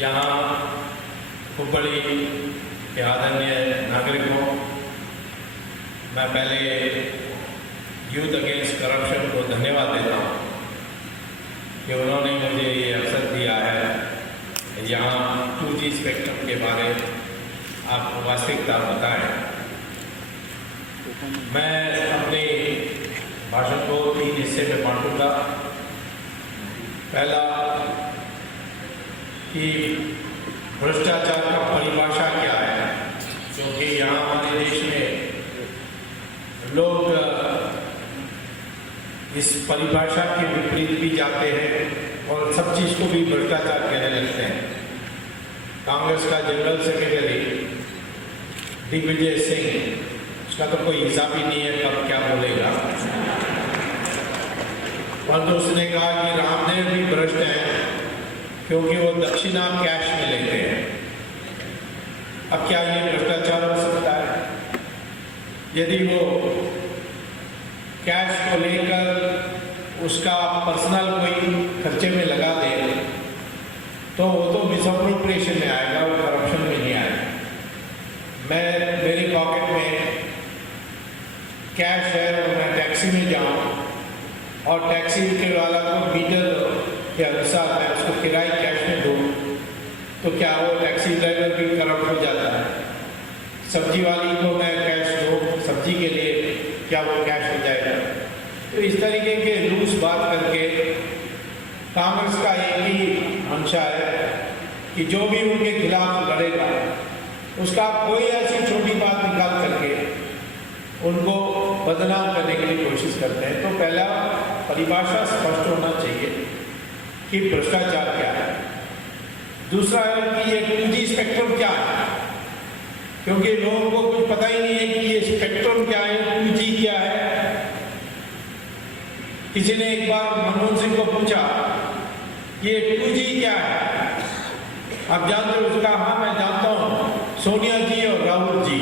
यहाँ हुबली के आदरणीय नागरिकों, मैं पहले यूथ अगेंस्ट करप्शन को धन्यवाद देता हूँ कि उन्होंने मुझे ये अवसर दिया है यहाँ 2G स्पेक्ट्रम के बारे आपको वास्तविकता बताएं। मैं अपने भाषण को 3 हिस्से में बांटूंगा। पहला कि भ्रष्टाचार का परिभाषा क्या है, क्योंकि यहाँ हमारे देश में लोग इस परिभाषा के विपरीत भी जाते हैं और सब चीज़ को भी भ्रष्टाचार कहने लगते हैं। कांग्रेस का जनरल सेक्रेटरी दिग्विजय सिंह, उसका तो कोई हिसाब ही नहीं है कब क्या बोलेगा, परंतु उसने कहा कि रामदेव भी भ्रष्ट हैं क्योंकि वो दक्षिणा कैश में लेते हैं। अब क्या ये भ्रष्टाचार हो सकता है? यदि वो कैश को लेकर उसका पर्सनल कोई खर्चे में लगा दे तो वो तो मिसअप्रोप्रिएशन में आएगा, वो करप्शन में नहीं आएगा। मेरी पॉकेट में कैश है और मैं टैक्सी में जाऊँ और टैक्सी के वाला को मीटर के अनुसार मैं उसको किराए कैश में दूँ तो क्या वो टैक्सी ड्राइवर भी करप्ट हो जाता है? सब्जी वाली को मैं कैश दूँ सब्जी के लिए, क्या वो कैश हो जाएगा? तो इस तरीके के रूल्स बात करके कांग्रेस का एक ही मंशा है कि जो भी उनके खिलाफ लड़ेगा उसका कोई ऐसी छोटी बात निकाल करके उनको बदनाम करने के लिए कोशिश करते हैं। तो पहला परिभाषा स्पष्ट होना चाहिए कि भ्रष्टाचार क्या है। दूसरा है कि ये 2G स्पेक्ट्रम क्या है, क्योंकि लोगों को कुछ पता ही नहीं है कि ये स्पेक्ट्रम क्या है, 2G क्या है। किसी ने एक बार मनमोहन सिंह को पूछा कि ये 2G क्या है, आप जानते हो? उसका हाँ मैं जानता हूँ, सोनिया जी और राहुल जी।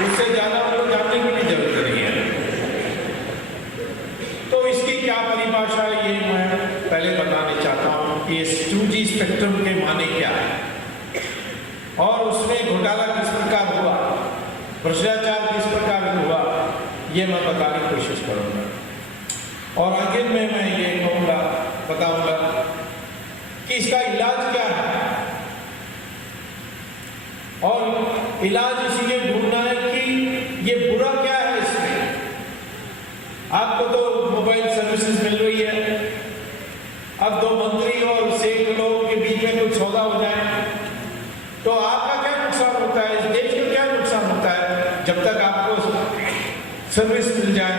उससे ज्यादा उनको जानने की भी जरूरत नहीं है। तो इसकी क्या परिभाषा है ये मैं पहले बताना चाहता हूँ कि इस 2G स्पेक्ट्रम के माने क्या है और उसमें घोटाला किस प्रकार हुआ, भ्रष्टाचार किस प्रकार हुआ, ये मैं बताने की कोशिश करूँगा। और आखिर में मैं ये बताऊंगा कि इसका इलाज क्या है और इलाज इसलिए ढूंढना है कि ये बुरा क्या है इसमें। आपको तो मोबाइल सर्विसेज मिल रही है, अब 2 मंत्री और 6 लोगों के बीच में कुछ सौदा हो जाए तो आपका क्या नुकसान होता है, इस देश को क्या नुकसान होता है? जब तक आपको सर्विस मिल जाए,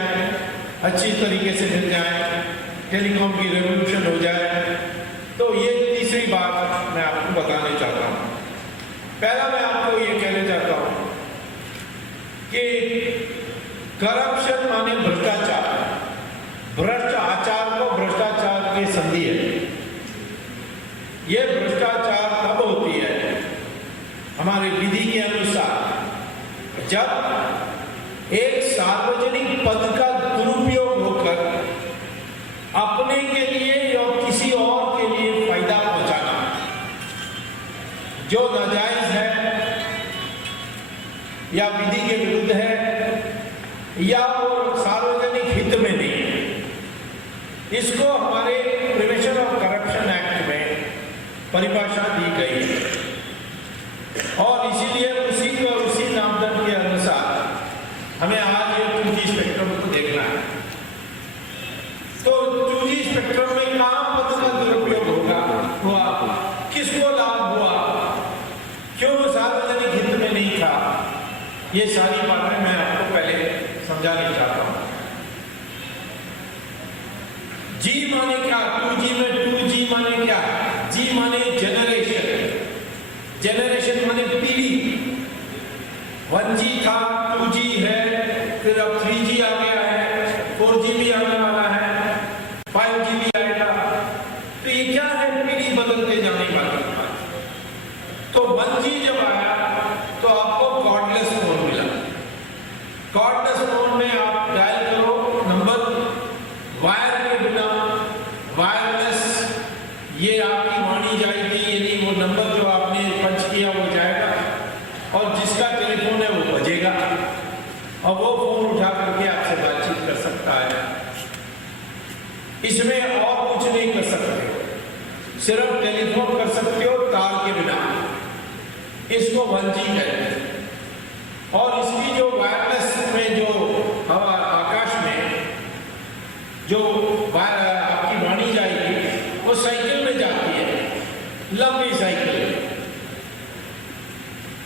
अच्छी तरीके से मिल जाए, टेलीकॉम की रेवोल्यूशन हो जाए। तो ये तीसरी बात मैं आपको बताना चाहता हूँ। पहला मैं आपको ये कहना चाहता हूँ कि करप्शन माने भ्रष्टाचार, भ्रष्ट आचार को भ्रष्टाचार की संधि है। ये भ्रष्टाचार तब होती है हमारी विधि के अनुसार जब एक सार्वजनिक पद का दुरुपयोग होकर अपने के लिए और किसी और के लिए फायदा पहुंचाना, जो नाजायज है या विधि के विरुद्ध है या वो सार्वजनिक हित में नहीं है, इसको हमारे प्रिवेंशन ऑफ करप्शन एक्ट में परिभाषा दी गई है। और इसीलिए उसी मापदंड के अनुसार हमें आज ये 2G स्पेक्ट्रम को देखना है। तो 2G स्पेक्ट्रम में कहाँ पद का दुरुपयोग हुआ, किसको लाभ हुआ, क्यों सार्वजनिक हित में नहीं था, ये सारी बातें मैं आपको पहले समझाना चाहता हूँ। G माने क्या? 2G में 2G माने क्या? G माने जनरेशन, जनरेशन माने पीढ़ी। 1G था, 2G है, फिर अब 3G आ गया है, 4G भी आने वाला है, 5G भी आएगा। तो ये क्या है? पीढ़ी बदलते जाने वाली बात। तो 1G जब आया तो आपको कॉर्डलेस फोन मिला। कॉर्डलेस फोन में आप डायल करो नंबर वायर के बिना इसमें और कुछ नहीं कर सकते हो, सिर्फ टेलीफोन कर सकते हो तार के बिना। इसको 1G कहते हैं। और इसकी जो वायरलेस में जो हवा आकाश में जो आपकी वाणी जाएगी वो साइकिल में जाती है, लंबी साइकिल।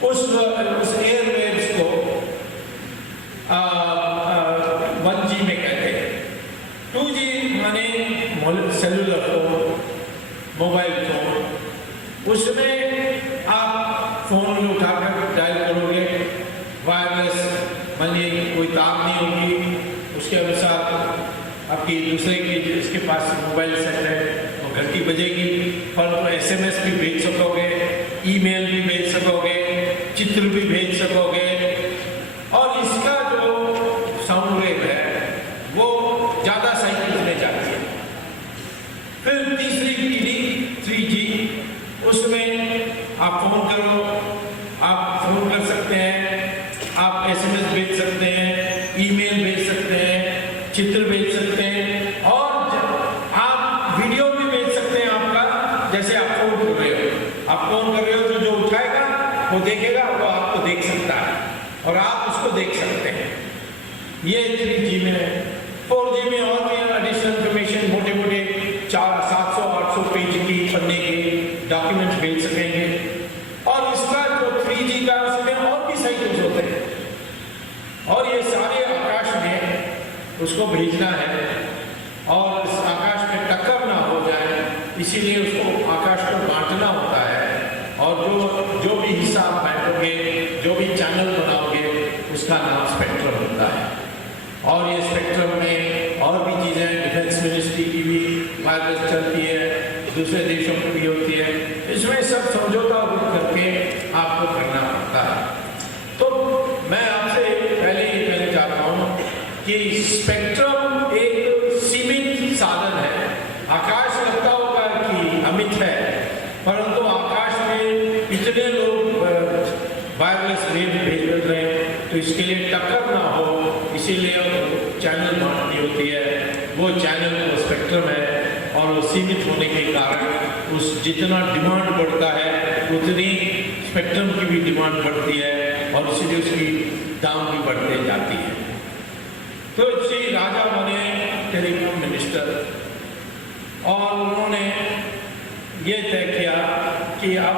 उस एयरवेव्स को 1G में कहते हैं। 2G माने सेलुलर फोन, मोबाइल फोन। उसमें आप फोन में उठाकर डायल करोगे, वायरलेस मानिए कोई तार नहीं होगी, उसके अनुसार आपकी दूसरे की जिसके पास मोबाइल सेट है वो घंटी बजेगी, परंतु SMS भी भेज सकोगे, ईमेल भी भेज सकोगे, चित्र भी भेज सकोगे। और इसका जो साउंड वेव है वो ज़्यादा साइकिल में जाती है। फिर तीसरी पीढ़ी 3G, उसमें आप फोन कर सकते हैं, आप SMS भेज सकते हैं, ईमेल भेज सकते हैं, चित्र भेज सकते हैं, और आप वीडियो भी भेज सकते हैं आपका। जैसे आप फोन कर रहे हो तो जो उठाएगा वो देखेगा, वो आपको देख सकता है और आप उसको देख सकते हैं। ये 3G में है। 4G में और भी एडिशनल इंफॉर्मेशन, मोटे मोटे 700-800 पेज की पन्ने के डॉक्यूमेंट्स भेज सकेंगे। और इसका जो 3G का उसमें और भी साइकिल्स होते हैं और ये सारे आकाश में उसको भेजना है और इस आकाश में टक्कर ना हो जाए, इसीलिए उसको आकाश को बांटना होता है। और जो भी हिस्सा आप बांटोगे, जो भी चैनल बनाओगे, उसका नाम स्पेक्ट्रम होता है। और ये स्पेक्ट्रम में और भी चीज़ें, डिफेंस मिनिस्ट्री की भी वायरलेस चलती है, दूसरे देशों की भी होती है। इसमें सब समझौता करके आपको करना पड़ता है। तो मैं आपसे पहले ये कहना चाहता हूँ कि स्पेक्ट्रम एक सीमित साधन है। आकाश लगता होगा कि अमित है, परंतु आकाश में इतने लोग वायरलेस वेव भेज रहे हैं, तो इसके लिए टक्कर ना हो, इसीलिए चैनल बांटनी होती है। वो चैनल वो स्पेक्ट्रम है और वो सीमित होने के कारण उस जितना डिमांड बढ़ता है उतनी स्पेक्ट्रम की भी डिमांड बढ़ती है और इसलिए उसकी दाम भी बढ़ते जाती है। तो श्री राजा बने टेलीकॉम मिनिस्टर और उन्होंने ये तय किया कि अब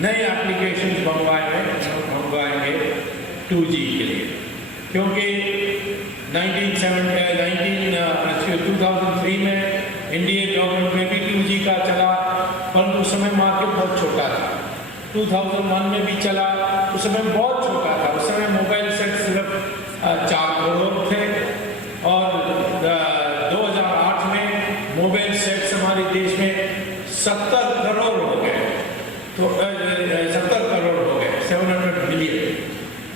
नए एप्लीकेशन मंगवाएंगे 2G के लिए, क्योंकि 2003 में इंडियन गवर्नमेंट में भी 2G का चला, परंतु उस समय मार्केट बहुत छोटा था। 2001 में भी चला, उस समय बहुत छोटा था। उस समय मोबाइल सेट सिर्फ 4 करोड़ थे और 2008 में मोबाइल सेट्स हमारे देश में 70 करोड़ हो गए। तो 70 करोड़ हो गए, 700 मिलियन।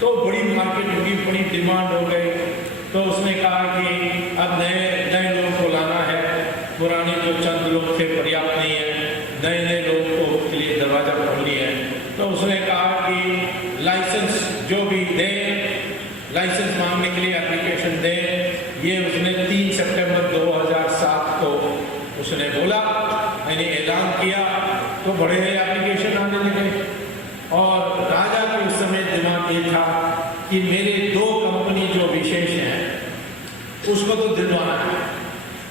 तो बड़ी मार्केट होगी, बड़ी डिमांड हो गई। तो उसने कहा कि अब नए लोगों को लाना है, पुराने जो चंद लोग थे पर्याप्त नहीं है, नए लोगों को के लिए दरवाजा खोलनी है। तो उसने कहा कि लाइसेंस जो भी दे, लाइसेंस मांगने के लिए एप्लीकेशन दे। ये उसने 3 सितंबर 2007 को उसने बोला, मैंने ऐलान किया, तो बड़े एप्लीकेशन आने लगे। और राजा के उस समय दिमाग ये था कि मेरे 2 कंपनी जो विशेष हैं उसको तो दिलवाना है।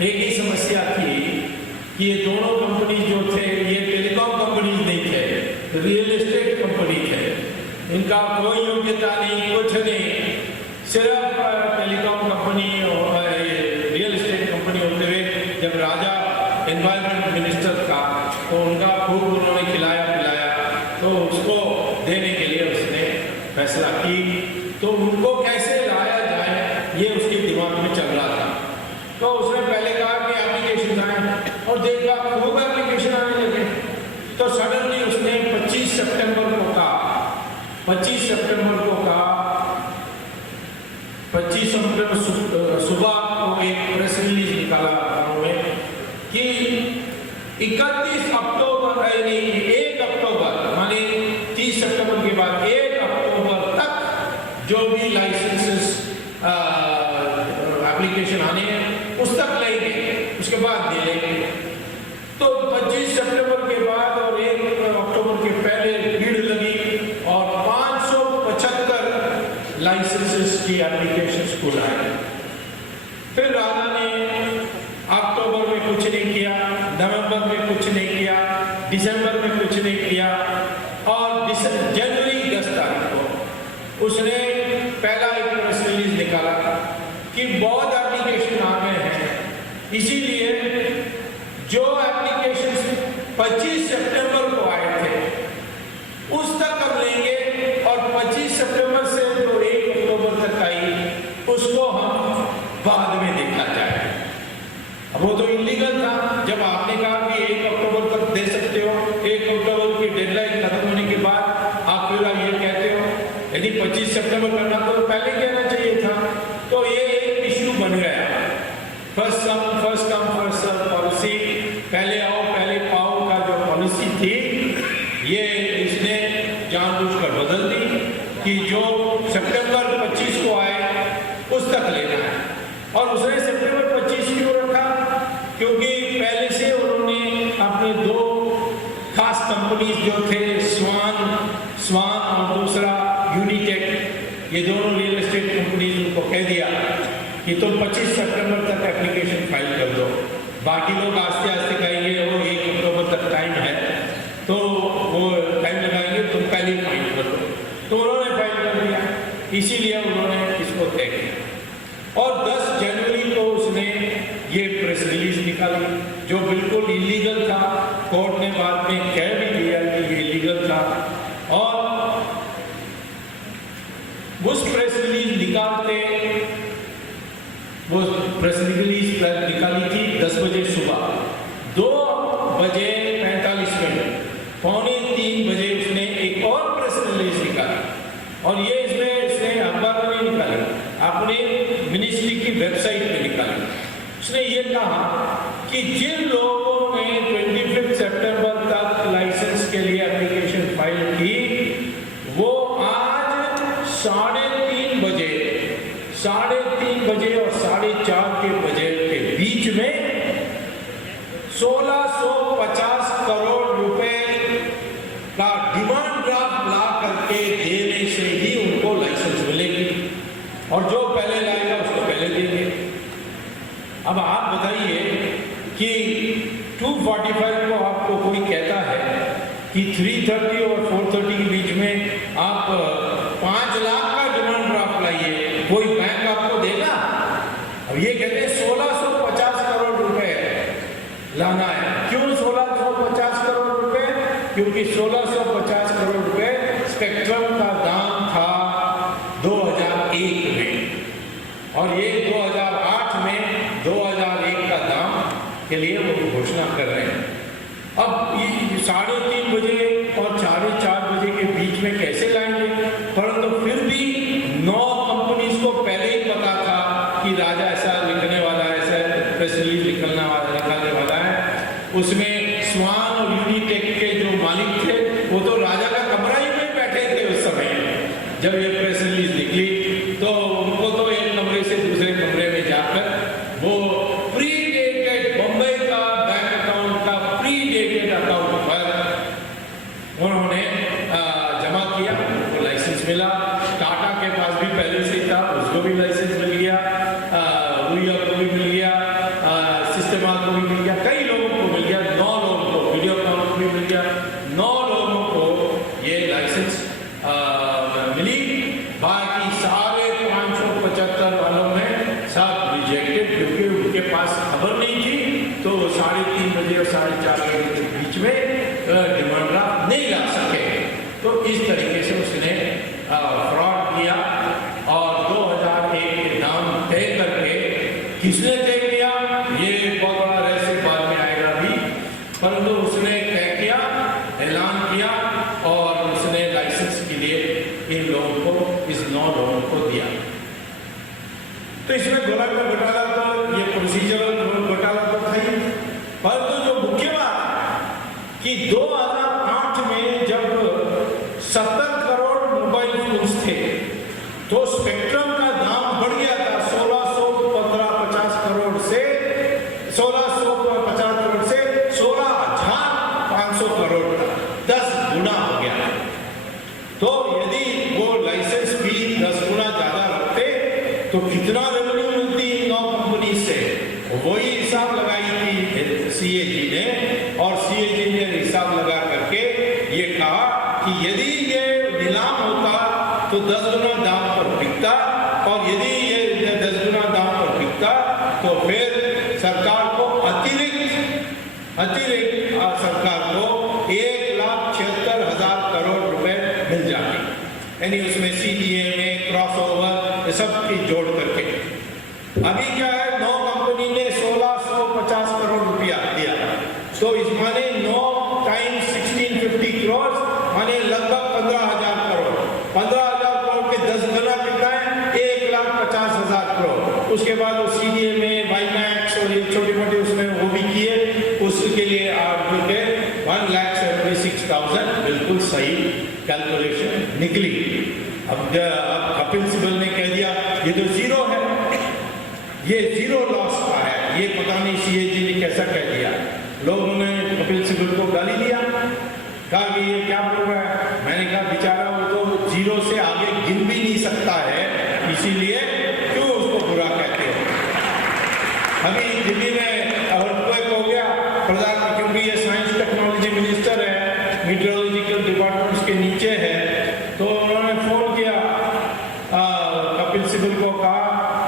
एक ही समस्या थी कि ये दोनों कंपनी जो थे ये टेलीकॉम कंपनी नहीं थे, रियल एस्टेट कंपनी थे। इनका कोई योग्यता नहीं, कुछ नहीं, सिर्फ टेलीकॉम कंपनी और रियल एस्टेट कंपनी होते हुए जब राजा एनवायरमेंट मिनिस्टर था तो उनका खूब उन्होंने खिलाया पिलाया, तो उसको देने के लिए उसने फैसला की। तो उनको कैसे लाया जाए ये उसके दिमाग में चल रहा था। तो उसने पहले कहा कि एप्लीकेशन आए और देखा खूब एप्लीकेशन आने लगे। तो सडनली उसने 25 सितंबर को कहा 25 सितंबर सुबह को एक प्रेस रिलीज निकाला उन्होंने कि 31 अक्टूबर यानी 1 अक्टूबर माने 30 सितंबर के बाद 1 अक्टूबर तक जो भी लाइसेंसेस एप्लीकेशन आने हैं उस तक लेंगे। उसके बाद नहीं लेंगे। तो 25 सितंबर के बाद और 1 अक्टूबर के पहले भीड़ लगी और 575 लाइसेंसेस की एप्लीकेशन स्कूल आए। फिर राजा ने अक्टूबर में कुछ नहीं किया, नवंबर में कुछ नहीं किया, दिसंबर में कुछ नहीं किया और जनवरी 10 तारीख को उसने पहला एक प्रेस रिलीज निकाला कि बहुत एप्लीकेशन आ गए हैं, इसीलिए जो एप्लीकेशन 25 सितंबर को आए थे उस तक हम लेंगे और 25 सितंबर से जो 1 अक्टूबर तक आई उसको हम बाद में देखा जाए। अब वो तो इलीगल था। जब आपने कहा कि 1 अक्टूबर तक दे सकते हो, 1 अक्टूबर की डेडलाइन खत्म होने के बाद आप फिर ये कहते हो, यदि 25 सितंबर करना तो पहले कहना चाहिए था। तो ये एक इश्यू बन गया, first come first serve policy, पहले आओ पहले पाओ का जो पॉलिसी थी ये इसने जानबूझकर बदल दी कि जो सितंबर 25 को आए उस तक लेना है। और उसने सितंबर 25 क्यों रखा? क्योंकि पहले से उन्होंने अपने 2 खास कंपनीज जो थे, स्वान और दूसरा यूनिटेक, ये दोनों रियल एस्टेट कंपनीज उनको कह दिया कि तुम 25 सितंबर तक एप्लीकेशन फाइल कर दो, बाकी लोग आस्ते आस्ते कहेंगे वो 1 अक्टूबर तक टाइम है तो वो टाइम लगाएंगे, तुम पहले ही फाइल कर दो। तो उन्होंने फाइल कर दिया, इसीलिए उन्होंने इसको तय किया। और 10 जनवरी को उसने ये प्रेस रिलीज निकाली जो बिल्कुल इलीगल था। कोर्ट ने बाद में कह भी दिया कि ये इलीगल था। और उस प्रेस रिलीज निकालते, वो प्रेस रिलीज निकाली थी 10 बजे सुबह, 2 बजे 45 मिनट, पौने 3 बजे उसने एक और प्रेस रिलीज निकाली। और ये इसने अखबार में नहीं निकाली, अपने मिनिस्ट्री की वेबसाइट पे निकाली। उसने ये कहा कि जिन लोगों ने 25 सितंबर तक लाइसेंस के लिए एप्लीकेशन फाइल की वो आज 3:30 बजे और 4:30 के बजे के बीच में 1650 करोड़ रुपए का डिमांड ड्राफ्ट ला करके देने से ही उनको लाइसेंस मिलेगी और जो पहले लाएगा उसको पहले देंगे। अब आप बताइए कि 245 को आपको कोई कहता है कि 330 और 430 के बीच में आप 5 लाख का डिमांड ड्राफ्ट लाइए, कोई बैंक आपको देगा? अब ये कहते हैं 1650 करोड़ रुपए लाना है। क्यों 1650 करोड़ रुपए? क्योंकि 1650 करोड़ रुपए स्पेक्ट्रम का दाम था 2001 में और ये 2008 में 2001 का दाम के लिए वो घोषणा कर रहे हैं। अब ये 3:30 बजे और 4:30 बजे के बीच में कैसे लाएंगे? परंतु फिर भी 9 कंपनीज को पहले ही पता था कि राजा ऐसा लिखने वाला है, ऐसा प्रेस रिलीज निकालने वाला है। उसमें स्वान और यूनिटेक के जो मालिक थे वो तो राजा का कमरा ही में बैठे थे उस समय जब ये प्रेस रिलीज निकली। तो उनको तो एक कमरे से दूसरे कमरे में जाकर वो प्रीडेटेड बम्बई का बैंक अकाउंट का प्रीडेटेड अकाउंट पर उन्होंने जमा किया, उनको लाइसेंस मिला। टाटा के पास भी पहले से था, उसको भी लाइसेंस मिल गया, रुइया को भी मिल गया, सिस्टमा को भी मिल गया, कई लोगों को मिल गया, 9 लोगों को, वीडियोकॉन को भी मिल गया, 9 लोगों को ये लाइसेंस मिली। बाकी सारे 575 वालों में सब रिजेक्टेड क्योंकि उनके पास खबर नहीं थी, तो 3:30 बजे और 4:30 बजे के बीच में डिमांड ड्राफ्ट नहीं ला सके। तो इस तरीके से उसने फ्रॉड किया और 2001 के नाम तय करके, किसने तय किया ये बहुत बड़ा रहस्य बाद में आएगा भी, परंतु उसने तय किया, ऐलान किया और उसने लाइसेंस के लिए इन लोगों को, इस 9 लोगों को दिया। तो इसमें घोटाला तो ये प्रोसीजरल घोटाला तो था ही, परंतु जो मुख्य बात कि 2008 में जब 70 करोड़ मोबाइल फोन्स थे तो स्पेक्ट्रम का दाम बढ़ गया था 1650 करोड़ से 1600 तो कितना रेवेन्यू मिलती इन 9 कंपनी से, वही हिसाब लगाई थी सीएजी ने, और सीएजी ने हिसाब लगा करके ये कहा कि यदि ये नीलाम होता तो 10 गुना दाम पर बिकता, और यदि ये 10 गुना दाम पर बिकता तो फिर सरकार को अतिरिक्त सरकार को 1,76,000 करोड़ रुपए मिल जाते, यानी उसमें सीडीए में क्रॉस ओवर सब की जोड़ करके। अभी क्या है, 9 कंपनी ने 1,650 करोड़ रुपया दिया, तो इस माने 9 टाइम्स 1,650 करोड़ माने लगभग 15,000 करोड़। 15,000 करोड़ के 10 गुना कितना है, 1,50,000 करोड़। उसके बाद वो सीडीए में बाईमैक्स और ये छोटी मोटी उसमें वो भी किए, उसके लिए आप जो के 1,76,000 बिल्कुल सही कैलकुलेशन निकली। अब कपिल सिब्बल ने कह दिया ये तो जीरो है, ये जीरो लॉस का है, ये पता नहीं सीएजी ने कैसा कह दिया। लोगों ने कपिल सिब्बल को गाली दिया, कहा कि ये क्या बोल रहा है। मैंने कहा बेचारा वो तो जीरो से आगे गिन भी नहीं सकता है, इसीलिए क्यों उसको बुरा कहते हो। अभी दिल्ली में अर्थक्वेक हो गया, प्रधान क्योंकि ये साइंस टेक्नोलॉजी मिनिस्टर है, मीटरोलॉजिकल डिपार्टमेंट के नीचे है, तो उन्होंने फोन किया कपिल सिब्बल को, कहा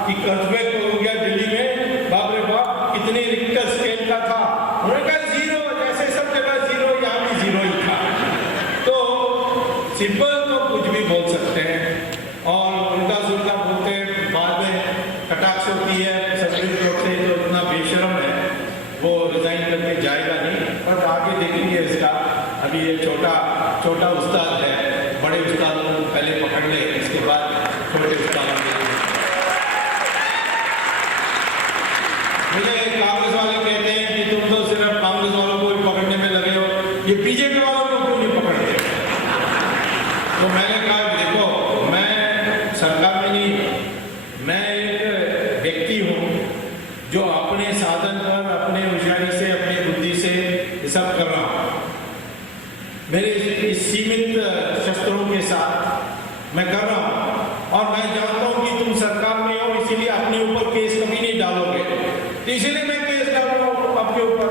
कि अर्थक्वेक हो गया दिल्ली में, बाप रे बाप कितने रिक्टर स्केल का था। उन्होंने कहा जीरो, जैसे सब जगह जीरो, यहाँ भी जीरो ही था। तो सिब्बल तो कुछ भी बोल सकते हैं और उल्टा सुल्टा बोलते हैं, बाद में कटाक्ष होती है संस्कृत लोग से, जो इतना बेशरम है वो रिजाइन करके जाएगा नहीं, पर आगे देखेंगे इसका। अभी ये छोटा उस्ताद है, बड़े उस्तादों को पहले पकड़ ले, इसके बाद छोटे उस्तादों को। मुझे कांग्रेस वाले कहते हैं कि तुम तो सिर्फ कांग्रेस वालों को ही पकड़ने में लगे हो, ये बीजेपी वालों को क्यों नहीं पकड़ते। तो मैंने कहा देखो, मैं सरकार में नहीं, मैं एक व्यक्ति हूँ जो अपने साधन पर, अपने होशियारी से, अपनी बुद्धि से ये सब कर रहा हूँ। मेरे इस सीमित शस्त्रों के साथ मैं कर रहा हूँ, और मैं जानता हूँ कि तुम सरकार में हो, इसीलिए अपने ऊपर केस कभी नहीं डालोगे, तो इसीलिए मैं केस डाल रहा हूँ आपके ऊपर।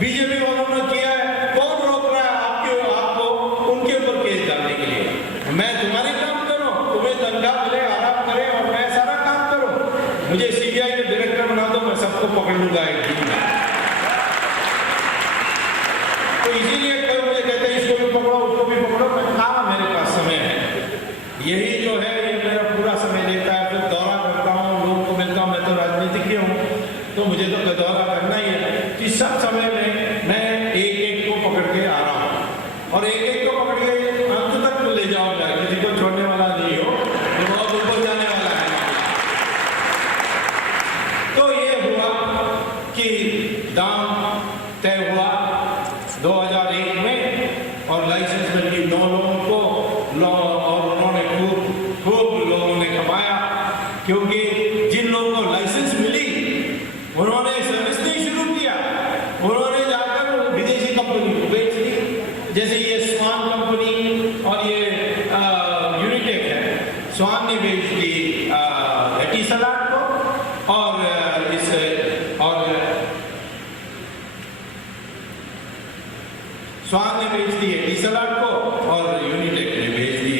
बीजेपी वालों ने किया है, कौन रोक रहा है आपको उनके ऊपर केस डालने के लिए। मैं तुम्हारे काम करूँ, तुम्हें तनख्वाह मिले, आराम करे, और मैं सारा काम करूँ। मुझे सीबीआई के डायरेक्टर बना दो, मैं सबको पकड़ लूंगा एक दिन में। तो इसीलिए मुझे कहते हैं इसको भी पकड़ो, उसको भी पकड़ो। मैं कहा मेरे पास समय है, यही जो है ये मेरा पूरा समय लेता है। फिर दौरा करता हूँ, लोगों को मिलता हूँ, मैं तो राजनीतिज्ञ हूँ, तो मुझे तो दौरा करना ही है। इस सब समय में मैं एक को पकड़ के आ रहा हूँ, और एक को पकड़ के अंत तक ले जाऊंगा, किसी को छोड़ने वाला नहीं हो, तो बहुत ऊपर जाने वाला है। तो ये हुआ कि दाम तय हुआ 2001 में, और लाइसेंस मिली 9 लोगों को, और उन्होंने खूब लोगों ने कमाया, क्योंकि जिन लोगों को लाइसेंस मिली उन्होंने सर्विस नहीं शुरू किया, उन्होंने जाकर विदेशी कंपनी को बेच दी। जैसे ये स्वान कंपनी और ये यूनिटेक है, स्वान ने बेच दी एटिसलाट को, और स्वान ने बेच दी एटिसलाट को, और यूनिटेक ने बेच दी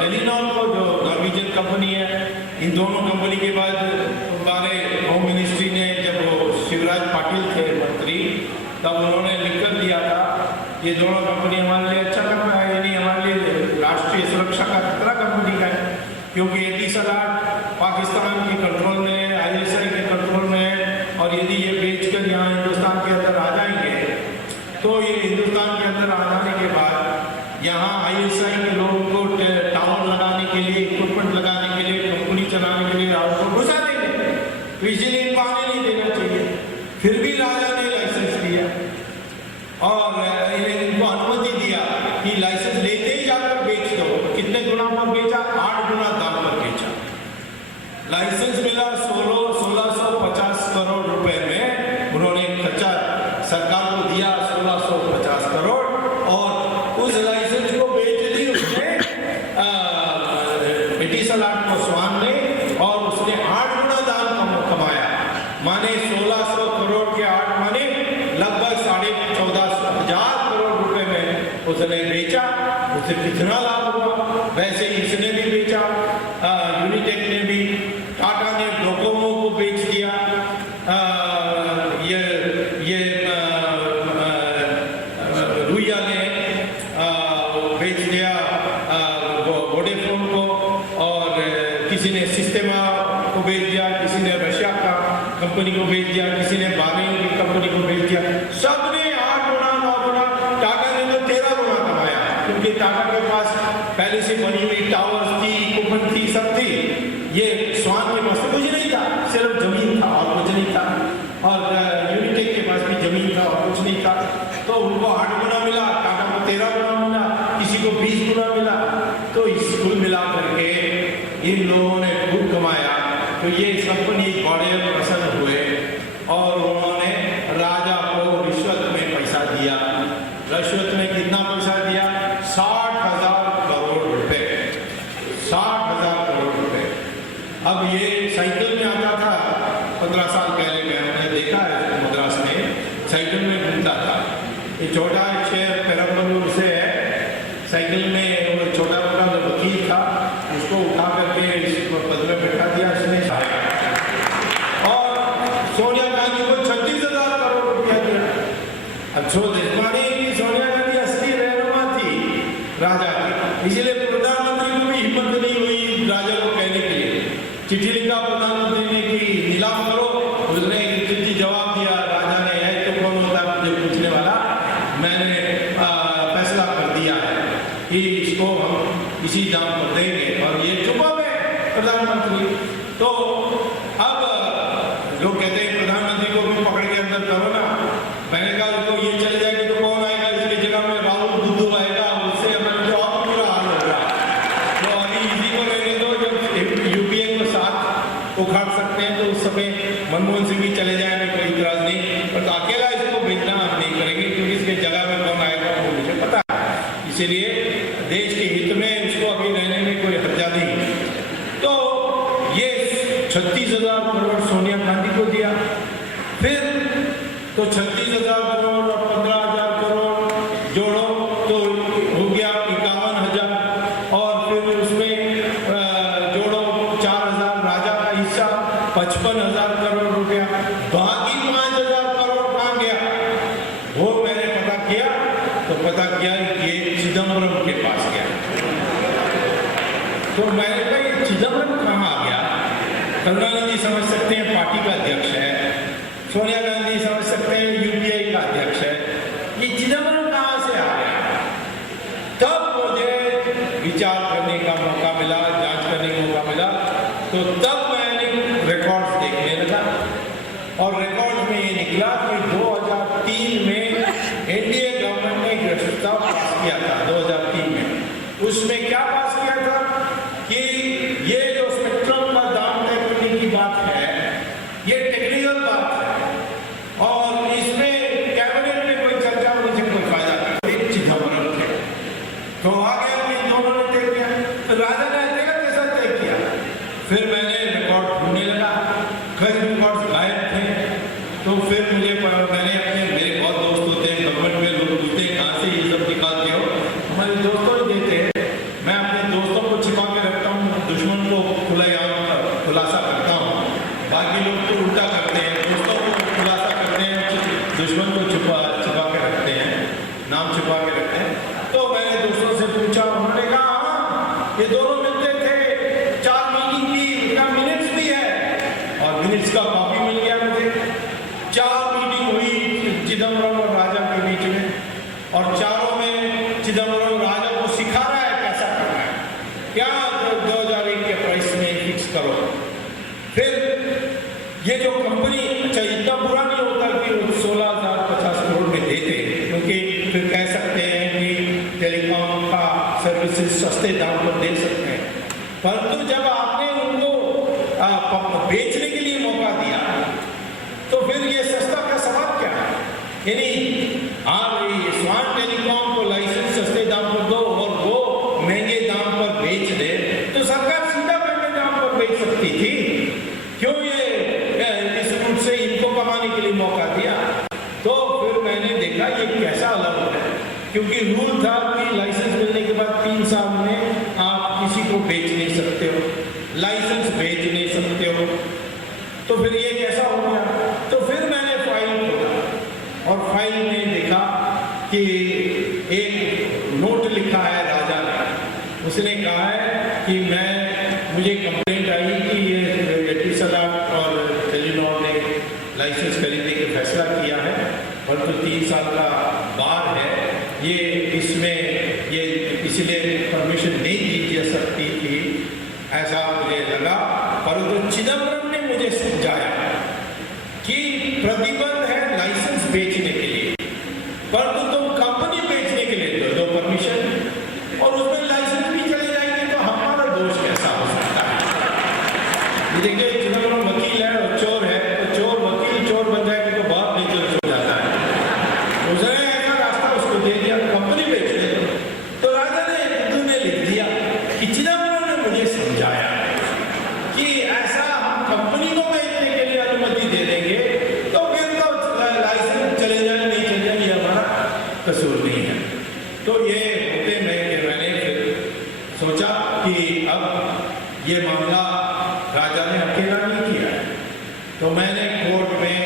टेलीनॉर को, जो नॉर्वेजियन कंपनी है। इन दोनों कंपनी के बाद हमारे होम मिनिस्ट्री ने, जब वो शिवराज पाटिल थे मंत्री, तब उन्होंने लिखकर दिया था ये दोनों कंपनी हमारे लिए अच्छा कर रहा है, यानी हमारे लिए राष्ट्रीय सुरक्षा का खतरा कंपनी का है, क्योंकि एटिसलाट पाकिस्तान के कंट्रोल में है, ISI के कंट्रोल में है, और यदि ये बेचकर यहाँ हिंदुस्तान के अंदर आ जाएंगे, तो ये हिंदुस्तान के अंदर आ जाने के बाद यहाँ ISI के लोगों को टावर लगाने के लिए, इक्विपमेंट लगाने के लिए, कंपनी चलाने के लिए आपको घुसा देंगे। तो इसीलिए इनको आने नहीं देना चाहिए। फिर भी राजा ने लाइसेंस दिया, और इनको अनुमति दिया कि लाइसेंस लेते ही जाकर बेच दो। कितने गुना पर बेचा? 8 गुना दाम पर बेचा। लाइसेंस मिला 1650 करोड़ रुपए में, उन्होंने खर्चा सरकार को दिया 1650 करोड़, और उस लाइसेंस को बेच दी को स्वान ने, और उसने 8 गुना दाम कमाया, माने 1600 करोड़ के 8 माने लगभग 14,500 करोड़ रुपए में उसने बेचा। उसे कितना लाभ हुआ? वैसे ही इसने भी बेचा, यूनिटेक ने भी, टाटा ने डोकोमो को बेच दिया, ये रुइया ने बेच दिया वोडाफोन को, और किसी ने सिस्टेमा को बेच दिया, किसी ने रशिया का कंपनी को बेच दिया, किसी ने बारेन की कंपनी को बेच दिया। सबने 8 गुना 9 गुना, टाटा ने तो 13 गुना कमाया, क्योंकि टाटा के पास पहले से बनी हुई टावर्स थी, इक्विपमेंट थी, सब थी। ये स्वान के पास कुछ नहीं था, सिर्फ जमीन था और कुछ नहीं था, और यूनिटेक के पास भी जमीन था और कुछ नहीं था। तो उनको 8 गुना मिला, टाटा को 13 गुना मिला, किसी को 20 गुना मिला। तो इस कुल मिला करके इन लोगों ने खूब कमाया। तो ये कंपनी बड़े प्रसन्न हुए और उन्होंने राजा को रिश्वत में पैसा दिया। रिश्वत में कितना पैसा दिया? 60,000 करोड़ रुपए, 60,000 करोड़ रुपए। अब ये साइकिल में आता था, 15 साल पहले मैंने देखा है मद्रास में, साइकिल में घूमता था। ये छोटा शहर पेरम्बलूर से है, साइकिल में वो छोटा मोटा वकील था, उसको उठा करके इस पद में बैठा दिया इसने, और सोनिया गांधी को 36,000 करोड़ रुपया दिया। अब माने कि सोनिया गांधी असली रहनुमा थी राजा की, इसलिए प्रधानमंत्री को भी हिम्मत नहीं हुई राजा को कहने के लिए। चिट्ठी लिखा प्रधानमंत्री ने कि नीलाम करो, उसने चिट्ठी जवाब दिया राजा ने, है तो कौन होता है मुझे पूछने वाला, मैंने फैसला कर दिया है कि इसको हम इसी दाम पर देंगे, और ये चुपा है प्रधानमंत्री। तो अब लोग कहते हैं प्रधानमंत्री को भी पकड़ के अंदर करो ना, मैंने कहा तो ये चल जाएगी तो कौन आएगा इसकी जगह में? राहुल बुद्धू आएगा, उससे हमारा जो और बुरा हाल होगा। तो अभी इसी को रहने दो, जब यूपीए को साथ उखाड़ सकते हैं तो उस समय मनमोहन सिंह भी चले जाएंगे, कोई इतराज नहीं, पर अकेला इसको भेजना हम नहीं करेंगे, क्योंकि इसके जगह में कौन आएगा वो मुझे पता है। इसीलिए देश के हित में उसको अभी रहने में कोई हर्जा नहीं। तो ये 36,000 करोड़ सोनिया गांधी को दिया, फिर तो 36,000 करोड़ और 15,000 करोड़ जोड़ो तो हो गया 51,000, और फिर उसमें जोड़ो 4,000 राजा का हिस्सा, 55,000 करोड़ रुपया। बाकी 5,000 करोड़ कहाँ गया? वो मैंने पता किया, तो पता किया ये चिदम्बरम के पास गया। तो मैंने कहा ये चिदम्बरम कहाँ आ गया? करुणानिधि जी समझ सकते हैं पार्टी का अध्यक्ष है, सोनिया गांधी समझ सकते हैं यूपीए का अध्यक्ष है, ये चिदम्बरम कहाँ से आ गया? तब मुझे विचार करने का मौका मिला, जांच करने का मौका मिला। तो तब मैंने रिकॉर्ड्स देखने लगा, और रिकॉर्ड में ये निकला कि 2003 में एनडीए गवर्नमेंट ने एक प्रस्ताव पास किया था 2003 में। उसमें क्या पास किया था कि ये जो स्पेक्ट्रम का दाम तय करने की बात है, ये टेक्निकल बात है, और इसमें कैबिनेट में कोई चर्चा होने से कोई फायदा नहीं। चिदम्बरम थे तो आ गया कि दोनों ने तय किया, राजा ने कैसा तय किया? फिर मैंने रिकॉर्ड ढूंढने लगा, कई रिकॉर्ड गायब थे। तो फिर मुझे मैंने अपने, मेरे बहुत दोस्त होते हैं गवर्नमेंट में, लोग पूछते हैं कहाँ से ये सब निकालते हो? हमारे दोस्तों ने देते हैं, मैं अपने दोस्तों को छिपा के रखता हूँ, दुश्मन को खुलासा करता हूँ। बाकी लोग तो उल्टा करते हैं, दोस्तों को खुलासा करते हैं, दुश्मन को छुपा के रखते हैं, नाम छुपा के रखते हैं। तो मैंने दोस्तों से पूछा, उन्होंने कहा हाँ ये दोनों मिलते थे, 4 मीटिंग की, उनका मिनट्स भी है, और मिनट्स का कॉपी मिल गया मुझे। 4 मीटिंग हुई चिदम्बरम और राजा के बीच में, और चारों में चिदम्बरम राजा को सिखा रहा है कैसा करना है, क्या 2001 के प्राइस में फिक्स करो। फिर ये जो कंपनी, अच्छा इतना बुरा नहीं होता कि 16,050 करोड़ में देते, क्योंकि फिर कह सकते हैं कि टेलीकॉम का सर्विसेज सस्ते दाम पर दे सकते हैं, परंतु जब आपने उनको बेचने के लिए मौका दिया तो फिर ये सस्ता का सवाल क्या है? यानी आप स्वान टेलीकॉम को लाइसेंस सस्ते दाम पर दो और वो महंगे दाम पर बेच दे, तो सरकार सीधा पेमेंट बेच सकती थी, क्यों ये इस रूट से इनको कमाने के लिए मौका दिया। तो फिर मैंने देखा ये कैसा अलग है, क्योंकि रूल था कि लाइसेंस मिलने के बाद 3 साल में आप किसी को बेच नहीं सकते हो, लाइसेंस भेज नहीं सकते हो। तो फिर ये कैसा हो गया। तो फिर मैंने फाइल खोला और फाइल में देखा कि एक नोट लिखा है राजा ने। उसने कहा है कि मुझे कंप्लेंट आई कि ये एटिसलाट और टेलीनॉर ने लाइसेंस खरीदने का फैसला किया है, परंतु 3 साल का बार है, ये इसमें ये इसलिए परमिशन नहीं दी जा सकती थी, ऐसा मुझे लगा। परंतु चिदम्बरम ने मुझे समझाया कि प्रतिबंध है लाइसेंस बेचने के लिए, परंतु तुम कंपनी बेचने के लिए दो परमिशन, और उसमें लाइसेंस भी चले जाएंगे तो हमारा दोष कैसा हो सकता है। देखिए चिदम्बरम वकील है और चोर है, तो चोर वकील चोर बन जाएगा तो बहुत बेचैन हो जाता है। उसने ऐसा रास्ता उसको दे दिया, कंपनी बेच ले। तो राजा ने उर्दू में लिख दिया कि चिदम्बरम ने मुझे समझाया कि ऐसा हम कंपनी को बेचने के लिए अनुमति दे देंगे तो फिर तो लाइसेंस चले जाए नहीं चले जाए, ये हमारा कसूर नहीं है। तो ये होते मैंने फिर सोचा कि अब ये मामला राजा ने अकेला नहीं किया है। तो मैंने कोर्ट में